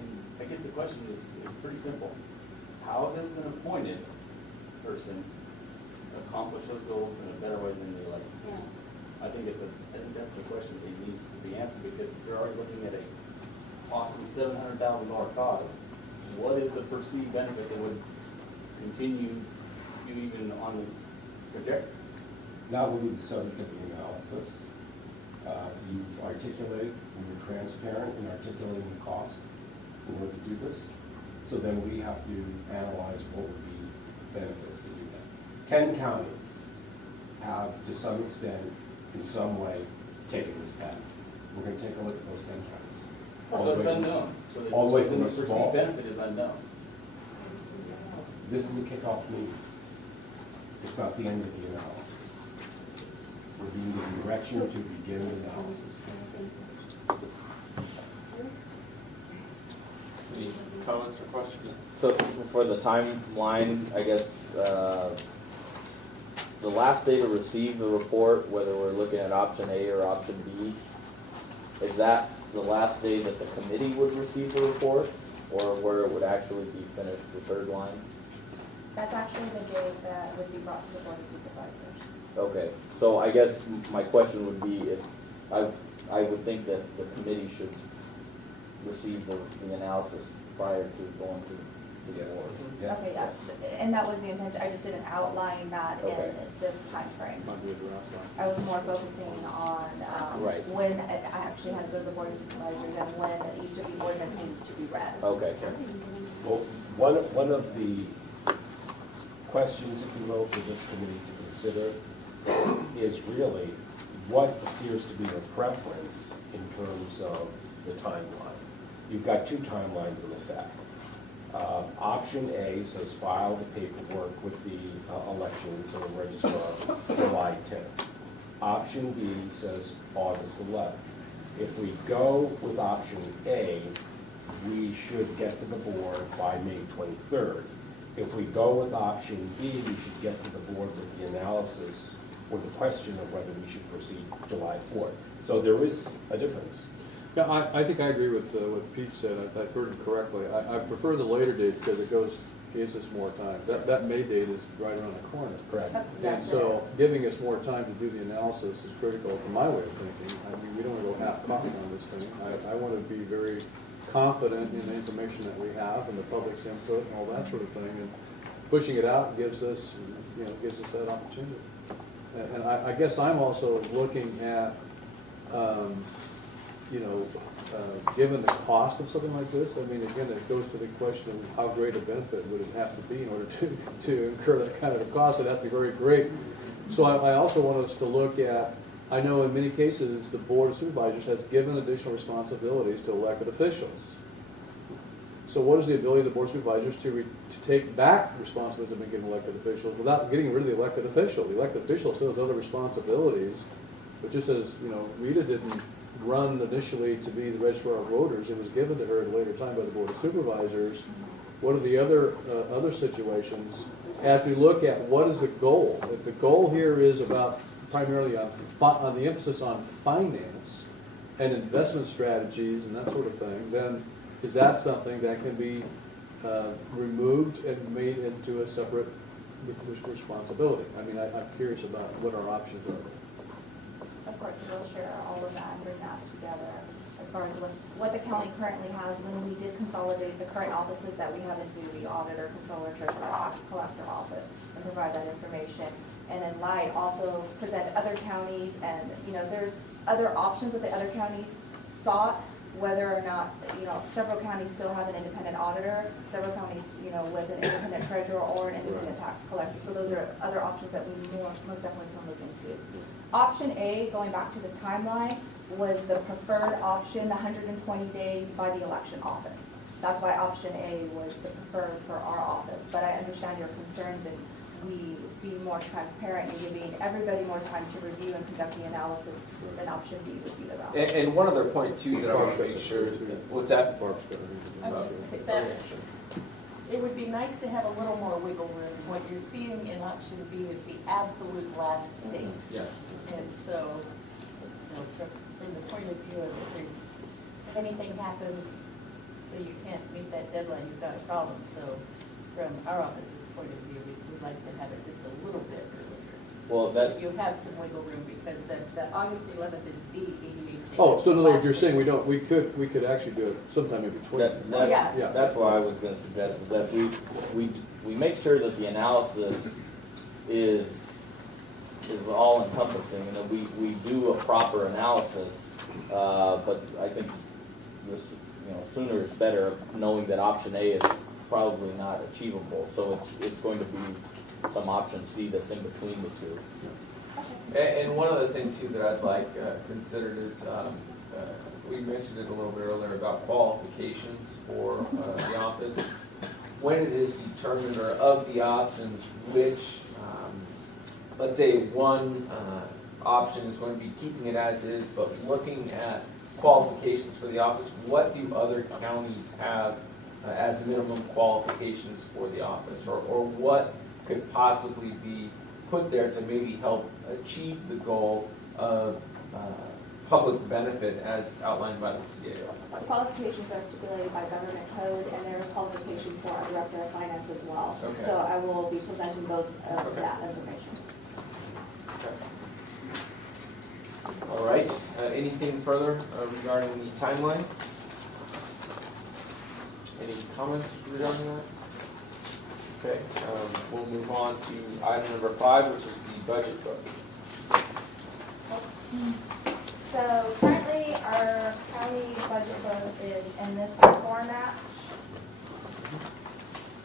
And I guess the question is pretty simple. How does an appointed person accomplish those goals in a better way than the elected? I think that's the question that needs to be answered, because if you're already looking at a possibly $700,000 cause, what is the perceived benefit that would continue you even on this trajectory? That will be the subject of the analysis. You've articulated, we were transparent in articulating the cost in order to do this. So then we have to analyze what would be benefits to do that. 10 counties have, to some extent, in some way, taken this path. We're going to take a look at those 10 counties. So it's unknown. So all the way from the a small. perceived benefit is unknown. This is a kickoff meeting. It's not the end of the analysis. We're being given direction to begin the analysis. Any comments or questions? So for the timeline, I guess, the last day to receive the report, whether we're looking at option A or option B, is that the last day that the committee would receive the report, or where it would actually be finished, the 3rd line? That's actually the day that would be brought to the Board of Supervisors. Okay, so I guess my question would be if, I would think that the committee should receive the analysis prior to going to the board. Yes. Okay, yes, and that was the intention, I just didn't outline that Okay. in this timeframe. Might be a draft one. I was more focusing on Right. when I actually had to go to the Board of Supervisors and when each of the ordinance needed to be read. Okay. Well, one of the questions, if you will, for this committee to consider is really what appears to be a preference in terms of the timeline. You've got 2 timelines in effect. Option A says file the paperwork with the elections or registrar July 10th. Option B says August 11th. If we go with option A, we should get to the board by May 23rd. If we go with option B, we should get to the board with the analysis or the question of whether we should proceed July 4th. So there is a difference. Yeah, I think I agree with what Pete said. I heard him correctly. I prefer the later date because it goes gives us more time. That May date is right around the corner. Correct. And Yes, it so is. giving us more time to do the analysis is critical to my way of thinking. I mean, we don't want to go half-cocked on this thing. I want to be very confident in the information that we have and the public's input and all that sort of thing. And pushing it out gives us, gives us that opportunity. And I guess I'm also looking at, given the cost of something like this, I mean, again, it goes to the question of how great a benefit would it have to be in order to incur that kind of a cost. It'd have to be very great. So I also want us to look at, I know in many cases, the Board of Supervisors has given additional responsibilities to elected officials. So what is the ability of the Board of Supervisors to take back responsibilities that have been given elected officials without getting rid of the elected official? The elected official still has other responsibilities, but just as, Rita didn't run initially to be the registrar of voters, it was given to her at a later time by the Board of Supervisors. What are the other situations? As we look at what is the goal, if the goal here is about primarily on the emphasis on finance and investment strategies and that sort of thing, then is that something that can be removed and made into a separate responsibility? I mean, I'm curious about what our options are. Of course, we'll share all of that and bring that together as far as what the county currently has. When we did consolidate the current offices that we have into the auditor, controller, treasurer, tax collector office and provide that information. And in light, also present other counties and, there's other options that the other counties sought, whether or not, several counties still have an independent auditor, several counties, with an independent treasurer or an independent tax collector. So those are other options that we most definitely can look into. Option A, going back to the timeline, was the preferred option, the 120 days by the election office. That's why option A was the preferred for our office. But I understand your concerns and we be more transparent and giving everybody more time to review and conduct the analysis, then option B would be the route. And one other point too that I want to make sure, what's that? Barb's got her hand I up. was just gonna say that, it would be nice to have a little more wiggle room. What you're seeing in option B is the absolute last date. Yes. And so, from the point of view of if anything happens, so you can't meet that deadline, you've got a problem. So from our office's point of view, we'd like to have it just a little bit earlier. Well, So that, you have some wiggle room because the August 11th is the 88 day. Oh, so in other words, you're saying we could actually do it sometime in between. Yes. that's what I was gonna suggest, is that we make sure that the analysis is all encompassing, and that we do a proper analysis, but I think this, sooner is better, knowing that option A is probably not achievable, so it's going to be some option C that's in between the two. And one other thing too that I'd like considered is, we mentioned it a little bit earlier about qualifications for the office. When it is determined, or of the options, which, let's say one option is going to be keeping it as is, but looking at qualifications for the office, what do other counties have as minimum qualifications for the office? Or what could possibly be put there to maybe help achieve the goal of public benefit as outlined by the CAO? The qualifications are stipulated by government code, and there is qualification for our director of finance as well. Okay. So I will be presenting both of Okay. that information. All right, anything further regarding the timeline? Any comments regarding that? Okay, we'll move on to item number 5, which is the budget book. So currently, our county budget book is in this format.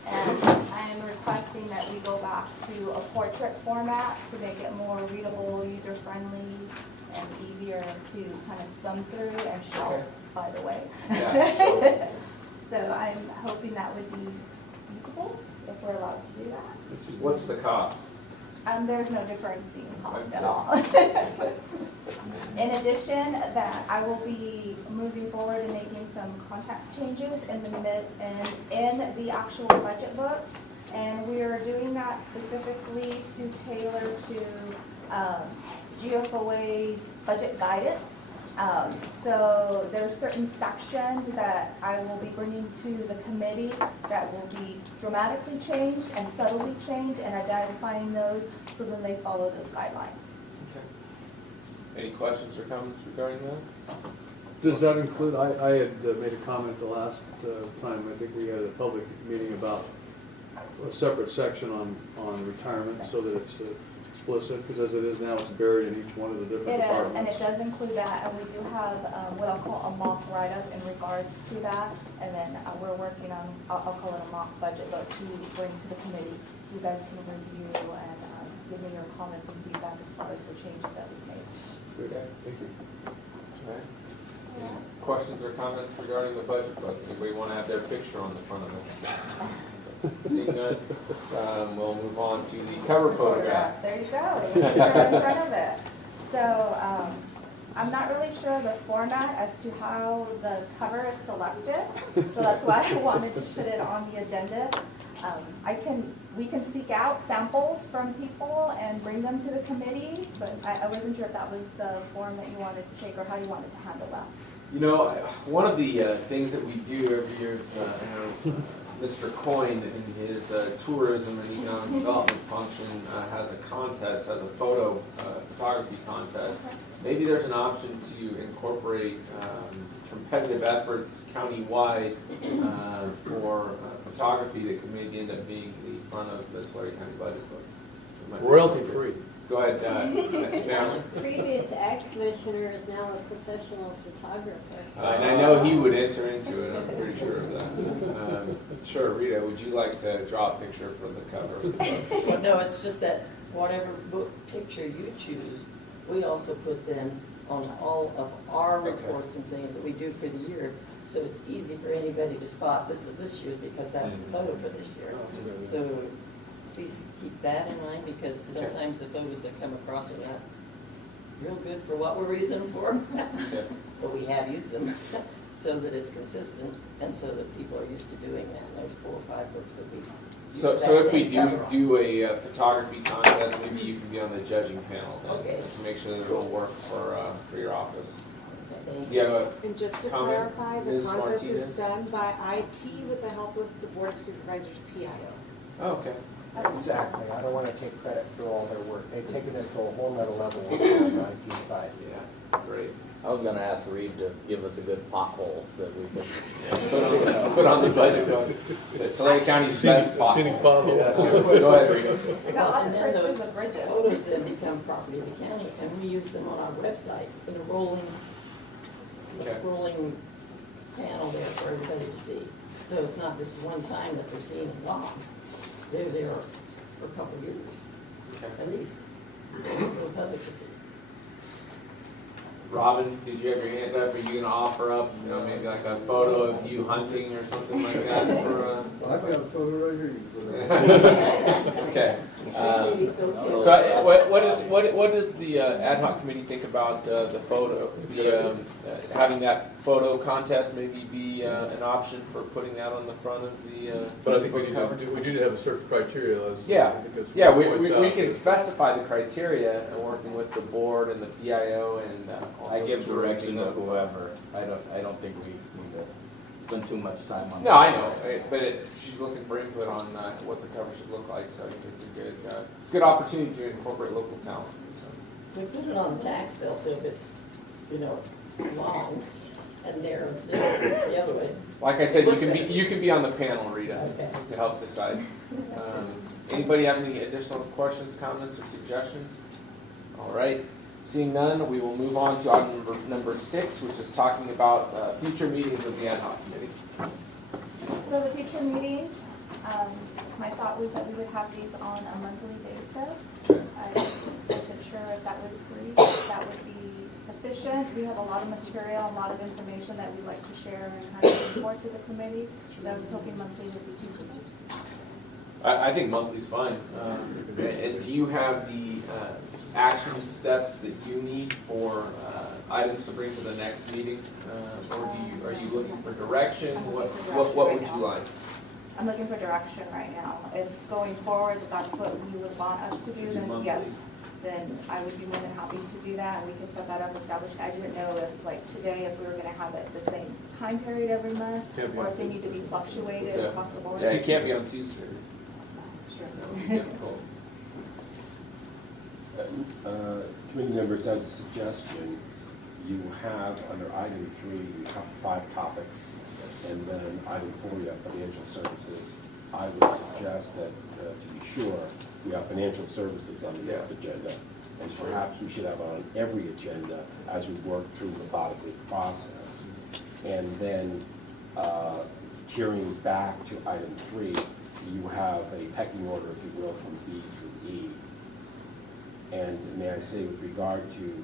And I am requesting that we go back to a portrait format to make it more readable, user-friendly, and easier to kind of thumb through and shelf, by the way. Yeah, sure. So I'm hoping that would be usable, if we're allowed to do that. What's the cost? There's no difference in cost at all. In addition, that I will be moving forward and making some contact changes in the actual budget book. And we are doing that specifically to tailor to GFOA's budget guidance. So there are certain sections that I will be bringing to the committee that will be dramatically changed and subtly changed, and identifying those so then they follow those guidelines. Okay. Any questions or comments regarding that? Does that include, I had made a comment the last time, I think we had a public meeting about a separate section on retirement so that it's explicit, because as it is now, it's buried in each one of the different It is, departments. and it does include that, and we do have what I'll call a mock write-up in regards to that, and then we're working on, I'll call it a mock budget book to bring to the committee, so you guys can review and give me your comments and feedback as far as the changes that we've made. Okay, thank you. All right. Any questions or comments regarding the budget book? Anybody want to have their picture on the front of it? Seeing none, we'll move on to the cover photograph. There you go, there's a picture in front of it. So, I'm not really sure of the format as to how the cover is selected, so that's why I wanted to put it on the agenda. We can seek out samples from people and bring them to the committee, but I wasn't sure if that was the form that you wanted to take or how you wanted to handle that. You know, one of the things that we do every year is, Mr. Coyne in his tourism and economic development function has a contest, has a photography contest. Maybe there's an option to incorporate competitive efforts countywide for photography that could maybe end up being the front of the Tulare County budget book. Royalty free. Go ahead, Marilyn. Previous ag commissioner is now a professional photographer. And I know he would enter into it, I'm pretty sure of that. Sure, Rita, would you like to draw a picture for the cover of the book? Well, no, it's just that whatever book picture you choose, we also put them on all of our reports and things that we do for the year. So it's easy for anybody to spot this is this year because that's the photo for this year. So please keep that in mind because sometimes the photos that come across are not real good for what we're using them for. But we have used them so that it's consistent and so that people are used to doing that. And there's 4 or 5 books that we So if we do a photography contest, maybe you can be on the judging panel then, Okay. to make sure that it'll work for your office. Thank Do you have a And just to comment, clarify, the Ms. contest Martinez? is done by IT with the help of the Board of Supervisors PIO. Oh, okay. Exactly, I don't want to take credit for all their work. They've taken this to a whole nother level on the IT side. Yeah, great. I was gonna ask Reed to give us a good pothole that we could. Put on the budget book. Tulare County's best Scenic pothole. pothole. Go ahead, Rita. We got lots And of then pictures those of bridges. photos then become property of the county, and we use them on our website in a rolling panel there for everybody to see. So it's not just one time that they're seen and gone. They're there for a couple of years, at least, for the public to see. Robin, did you have your hand up? Are you gonna offer up, maybe like a photo of you hunting or something like that for I've got a photo right here. You can put it on. Okay. Ladies don't see it. So what does the ad hoc committee think about the photo? Having that photo contest maybe be an option for putting that on the front of the. But I think we need to have a certain criteria as. Yeah, because yeah, we points can out- specify the criteria and working with the board and the PIO and also. I give the direction to tourism. whoever. I don't think we need to spend too much time on that. No, I know, but she's looking for input on what the cover should look like, so I think it's a good opportunity to incorporate local talent. So. We put it on the tax bill, so if it's, long and narrow instead of the other way. Like I said, you can be on the panel, Rita, Okay. to help decide. Anybody have any additional questions, comments, or suggestions? All right. Seeing none, we will move on to item number 6, which is talking about future meetings of the ad hoc committee. So the future meetings, my thought was that we would have these on a monthly basis. I wasn't sure if that was brief, if that would be sufficient. We have a lot of material, a lot of information that we'd like to share and kind of report to the committee. So I was hoping monthly would be feasible. I think monthly's fine. And do you have the action steps that you need for items to bring to the next meeting? Or are you looking for direction? What would you like? I'm looking for direction right now. If going forward, if that's what you would want us to do, then yes. then I would be more than happy to do that, and we can set that up, establish. I didn't know if, like, today, if we were gonna have it the same time period every month, Can't be or on if they need to be fluctuated Yeah. across the board. Yeah, it can't be on Tuesdays. That's true. That would be difficult. Committee members, as a suggestion, you have, under item 3, you have 5 topics, and then item 4, you have financial services. I would suggest that, to be sure, we have financial services on the next agenda, and perhaps we should have on every agenda as we work through methodically the process. And then, carrying back to item 3, you have a pecking order, if you will, from B through E. And may I say, with regard to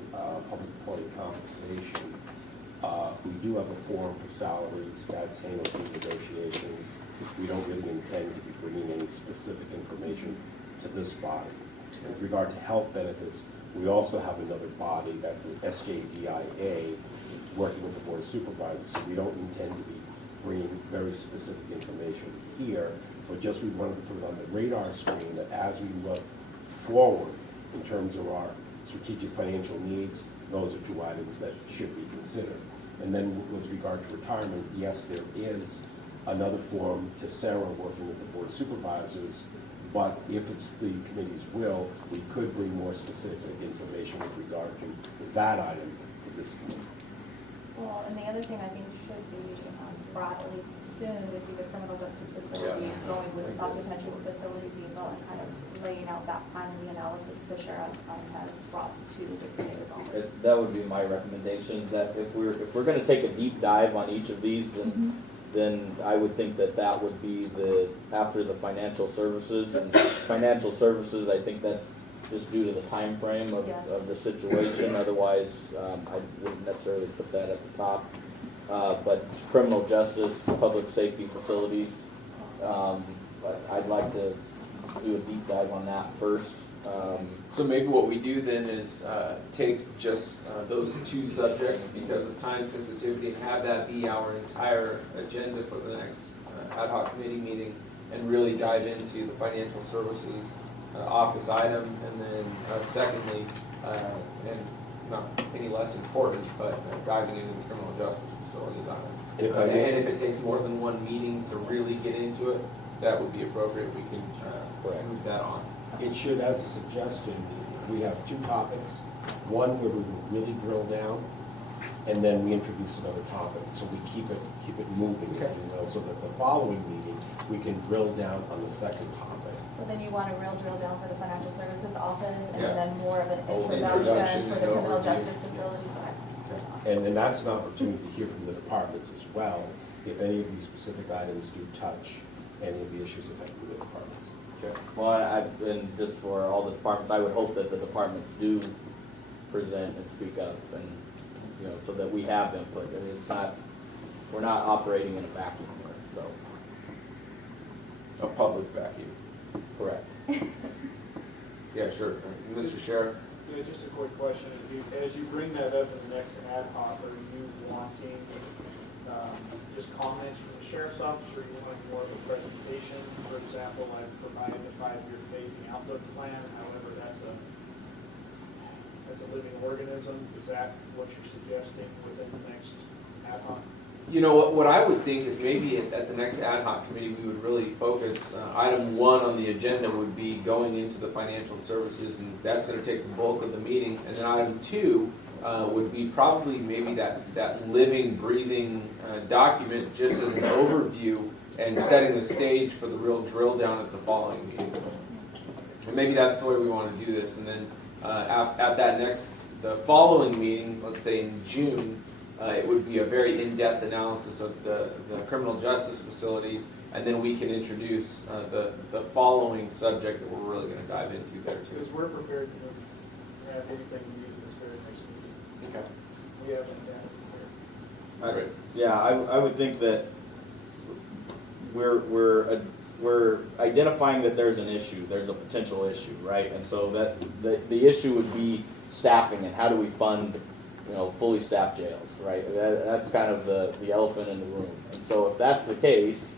public employee compensation, we do have a forum for salaries, that's handled through negotiations. We don't really intend to be bringing any specific information to this body. With regard to health benefits, we also have another body, that's an SJDIA, working with the Board of Supervisors, so we don't intend to be bringing very specific information here, but just we wanted to put it on the radar screen that as we look forward in terms of our strategic financial needs, those are 2 items that should be considered. And then with regard to retirement, yes, there is another forum to Sarah working with the Board of Supervisors, but if it's the committee's will, we could bring more specific information with regard to that item to this committee. Well, and the other thing I think should be brought at least soon would be the criminal justice facilities, going with the South Detention Facility people and kind of laying out that plan and the analysis the sheriff has brought to the committee's office. That would be my recommendation, that if we're gonna take a deep dive on each of these, then I would think that would be after the financial services. And financial services, I think that just due to the time frame of the situation, otherwise, I wouldn't necessarily put that at the top. But criminal justice, public safety facilities, but I'd like to do a deep dive on that first. So maybe what we do then is take just those 2 subjects because of time sensitivity and have that be our entire agenda for the next ad hoc committee meeting, and really dive into the financial services office item, and then secondly, and not any less important, but diving into the criminal justice facilities item. And if it takes more than 1 meeting to really get into it, that would be appropriate. We can move that on. It should, as a suggestion, we have 2 topics. One where we really drill down, and then we introduce another topic. So we keep it moving, if you will, so that the following meeting, we can drill down on the second topic. So then you want a real drill down for the financial services office, and Yeah. then more of an Introduction introduction for the and criminal overview. justice facility. And that's an opportunity to hear from the departments as well, if any of these specific items do touch any of the issues affecting the departments. Well, and just for all the departments, I would hope that the departments do present and speak up, and, so that we have input. I mean, we're not operating in a vacuum here, so. A public vacuum. Correct. Yeah, sure. Mr. Sheriff? Yeah, just a quick question. As you bring that up in the next ad hoc, are you wanting just comments from the sheriff's office, or you want more of a presentation? For example, I've provided the 5-year phasing outlook plan. However, that's a living organism. Is that what you're suggesting within the next ad hoc? You know, what I would think is maybe at the next ad hoc committee, we would really focus, item 1 on the agenda would be going into the financial services, and that's gonna take the bulk of the meeting. And then item 2 would be probably maybe that living, breathing document, just as an overview and setting the stage for the real drill down at the following meeting. And maybe that's the way we wanna do this. And then at the following meeting, let's say in June, it would be a very in-depth analysis of the criminal justice facilities, and then we can introduce the following subject that we're really going to dive into there too. Because we're prepared to have anything we need in this very next meeting. Okay. We haven't had it. Yeah, I would think that we're identifying that there's an issue, there's a potential issue, right? And so that the issue would be staffing, and how do we fund fully staffed jails, right? That's kind of the elephant in the room. And so if that's the case,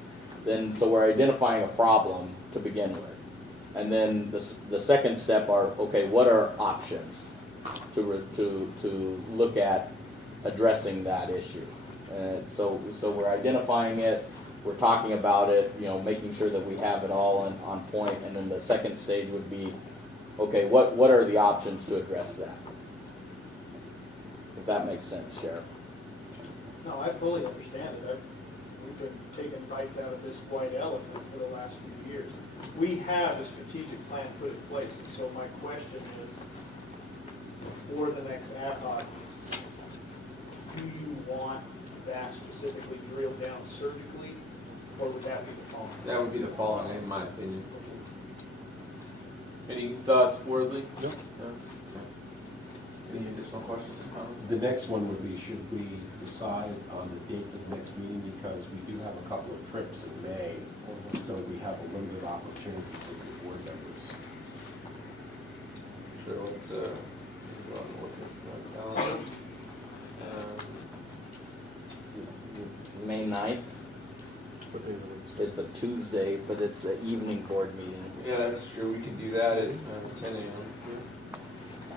then we're identifying a problem to begin with. And then the second step are, okay, what are options to look at addressing that issue? So we're identifying it, we're talking about it, you know, making sure that we have it all on point, and then the second stage would be, okay, what are the options to address that? If that makes sense, Sheriff. No, I fully understand it. We've been taking bites out of this white elephant for the last few years. We have a strategic plan put in place, and so my question is, before the next ad hoc, do you want that specifically drilled down surgically, or would that be the following? That would be the following, in my opinion. Any thoughts, Worthy? No. Any additional questions or comments? The next one would be, should we decide on the date for the next meeting, because we do have a couple of trips in May, so we have a limited opportunity for the board members. Sure, let's go out and look at the calendar. May 9th, it's a Tuesday, but it's an evening board meeting. Yeah, that's true, we can do that at 10 a.m.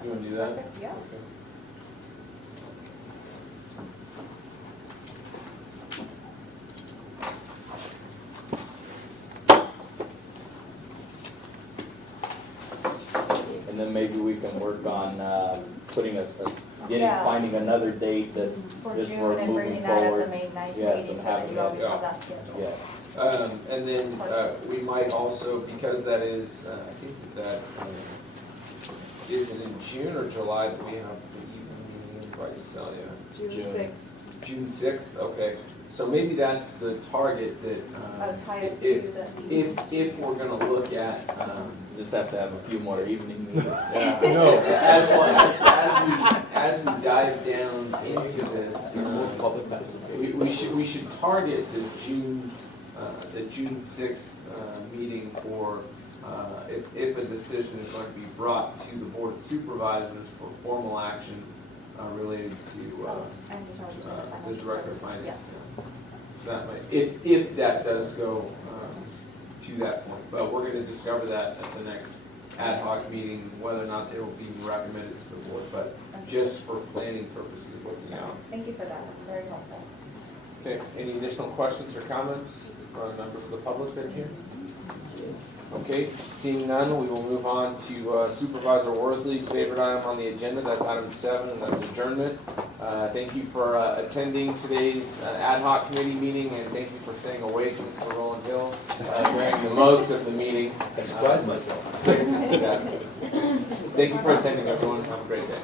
You wanna do that? Perfect, yeah. Okay. And then maybe we can work on putting Yeah. finding another date that For just June for and moving bringing that at the forward. May 9th Yes, meeting, and so that having you always that- have that scheduled. Yeah. And then we might also, because that is, I think that is it in June or July that we have the evening meeting in Visalia? June 6th. June 6th, okay. So maybe that's the target that, I'll tie it if, to the. if we're gonna look at, Just have to have a few more evening meetings. No. as we dive down into this, we should target the June 6th meeting for, if a decision is going to be brought to the Board of Supervisors for formal action related to And you're talking about the financial Director of services. Finance. Yes. So that might, if that does go to that point, but we're gonna discover that at the next ad hoc meeting, whether or not it will be recommended to the board, but just for planning purposes, looking out. Thank you for that, that's very helpful. Okay, any additional questions or comments from members of the public that are here? Okay, seeing none, we will move on to Supervisor Worthley's favorite item on the agenda. That's item 7, and that's adjournment. Thank you for attending today's ad hoc committee meeting, and thank you for staying awake, Mr. Roland Hill, during the most of the meeting. I surprised myself. Great to see that. Thank you for attending, everyone. Have a great day.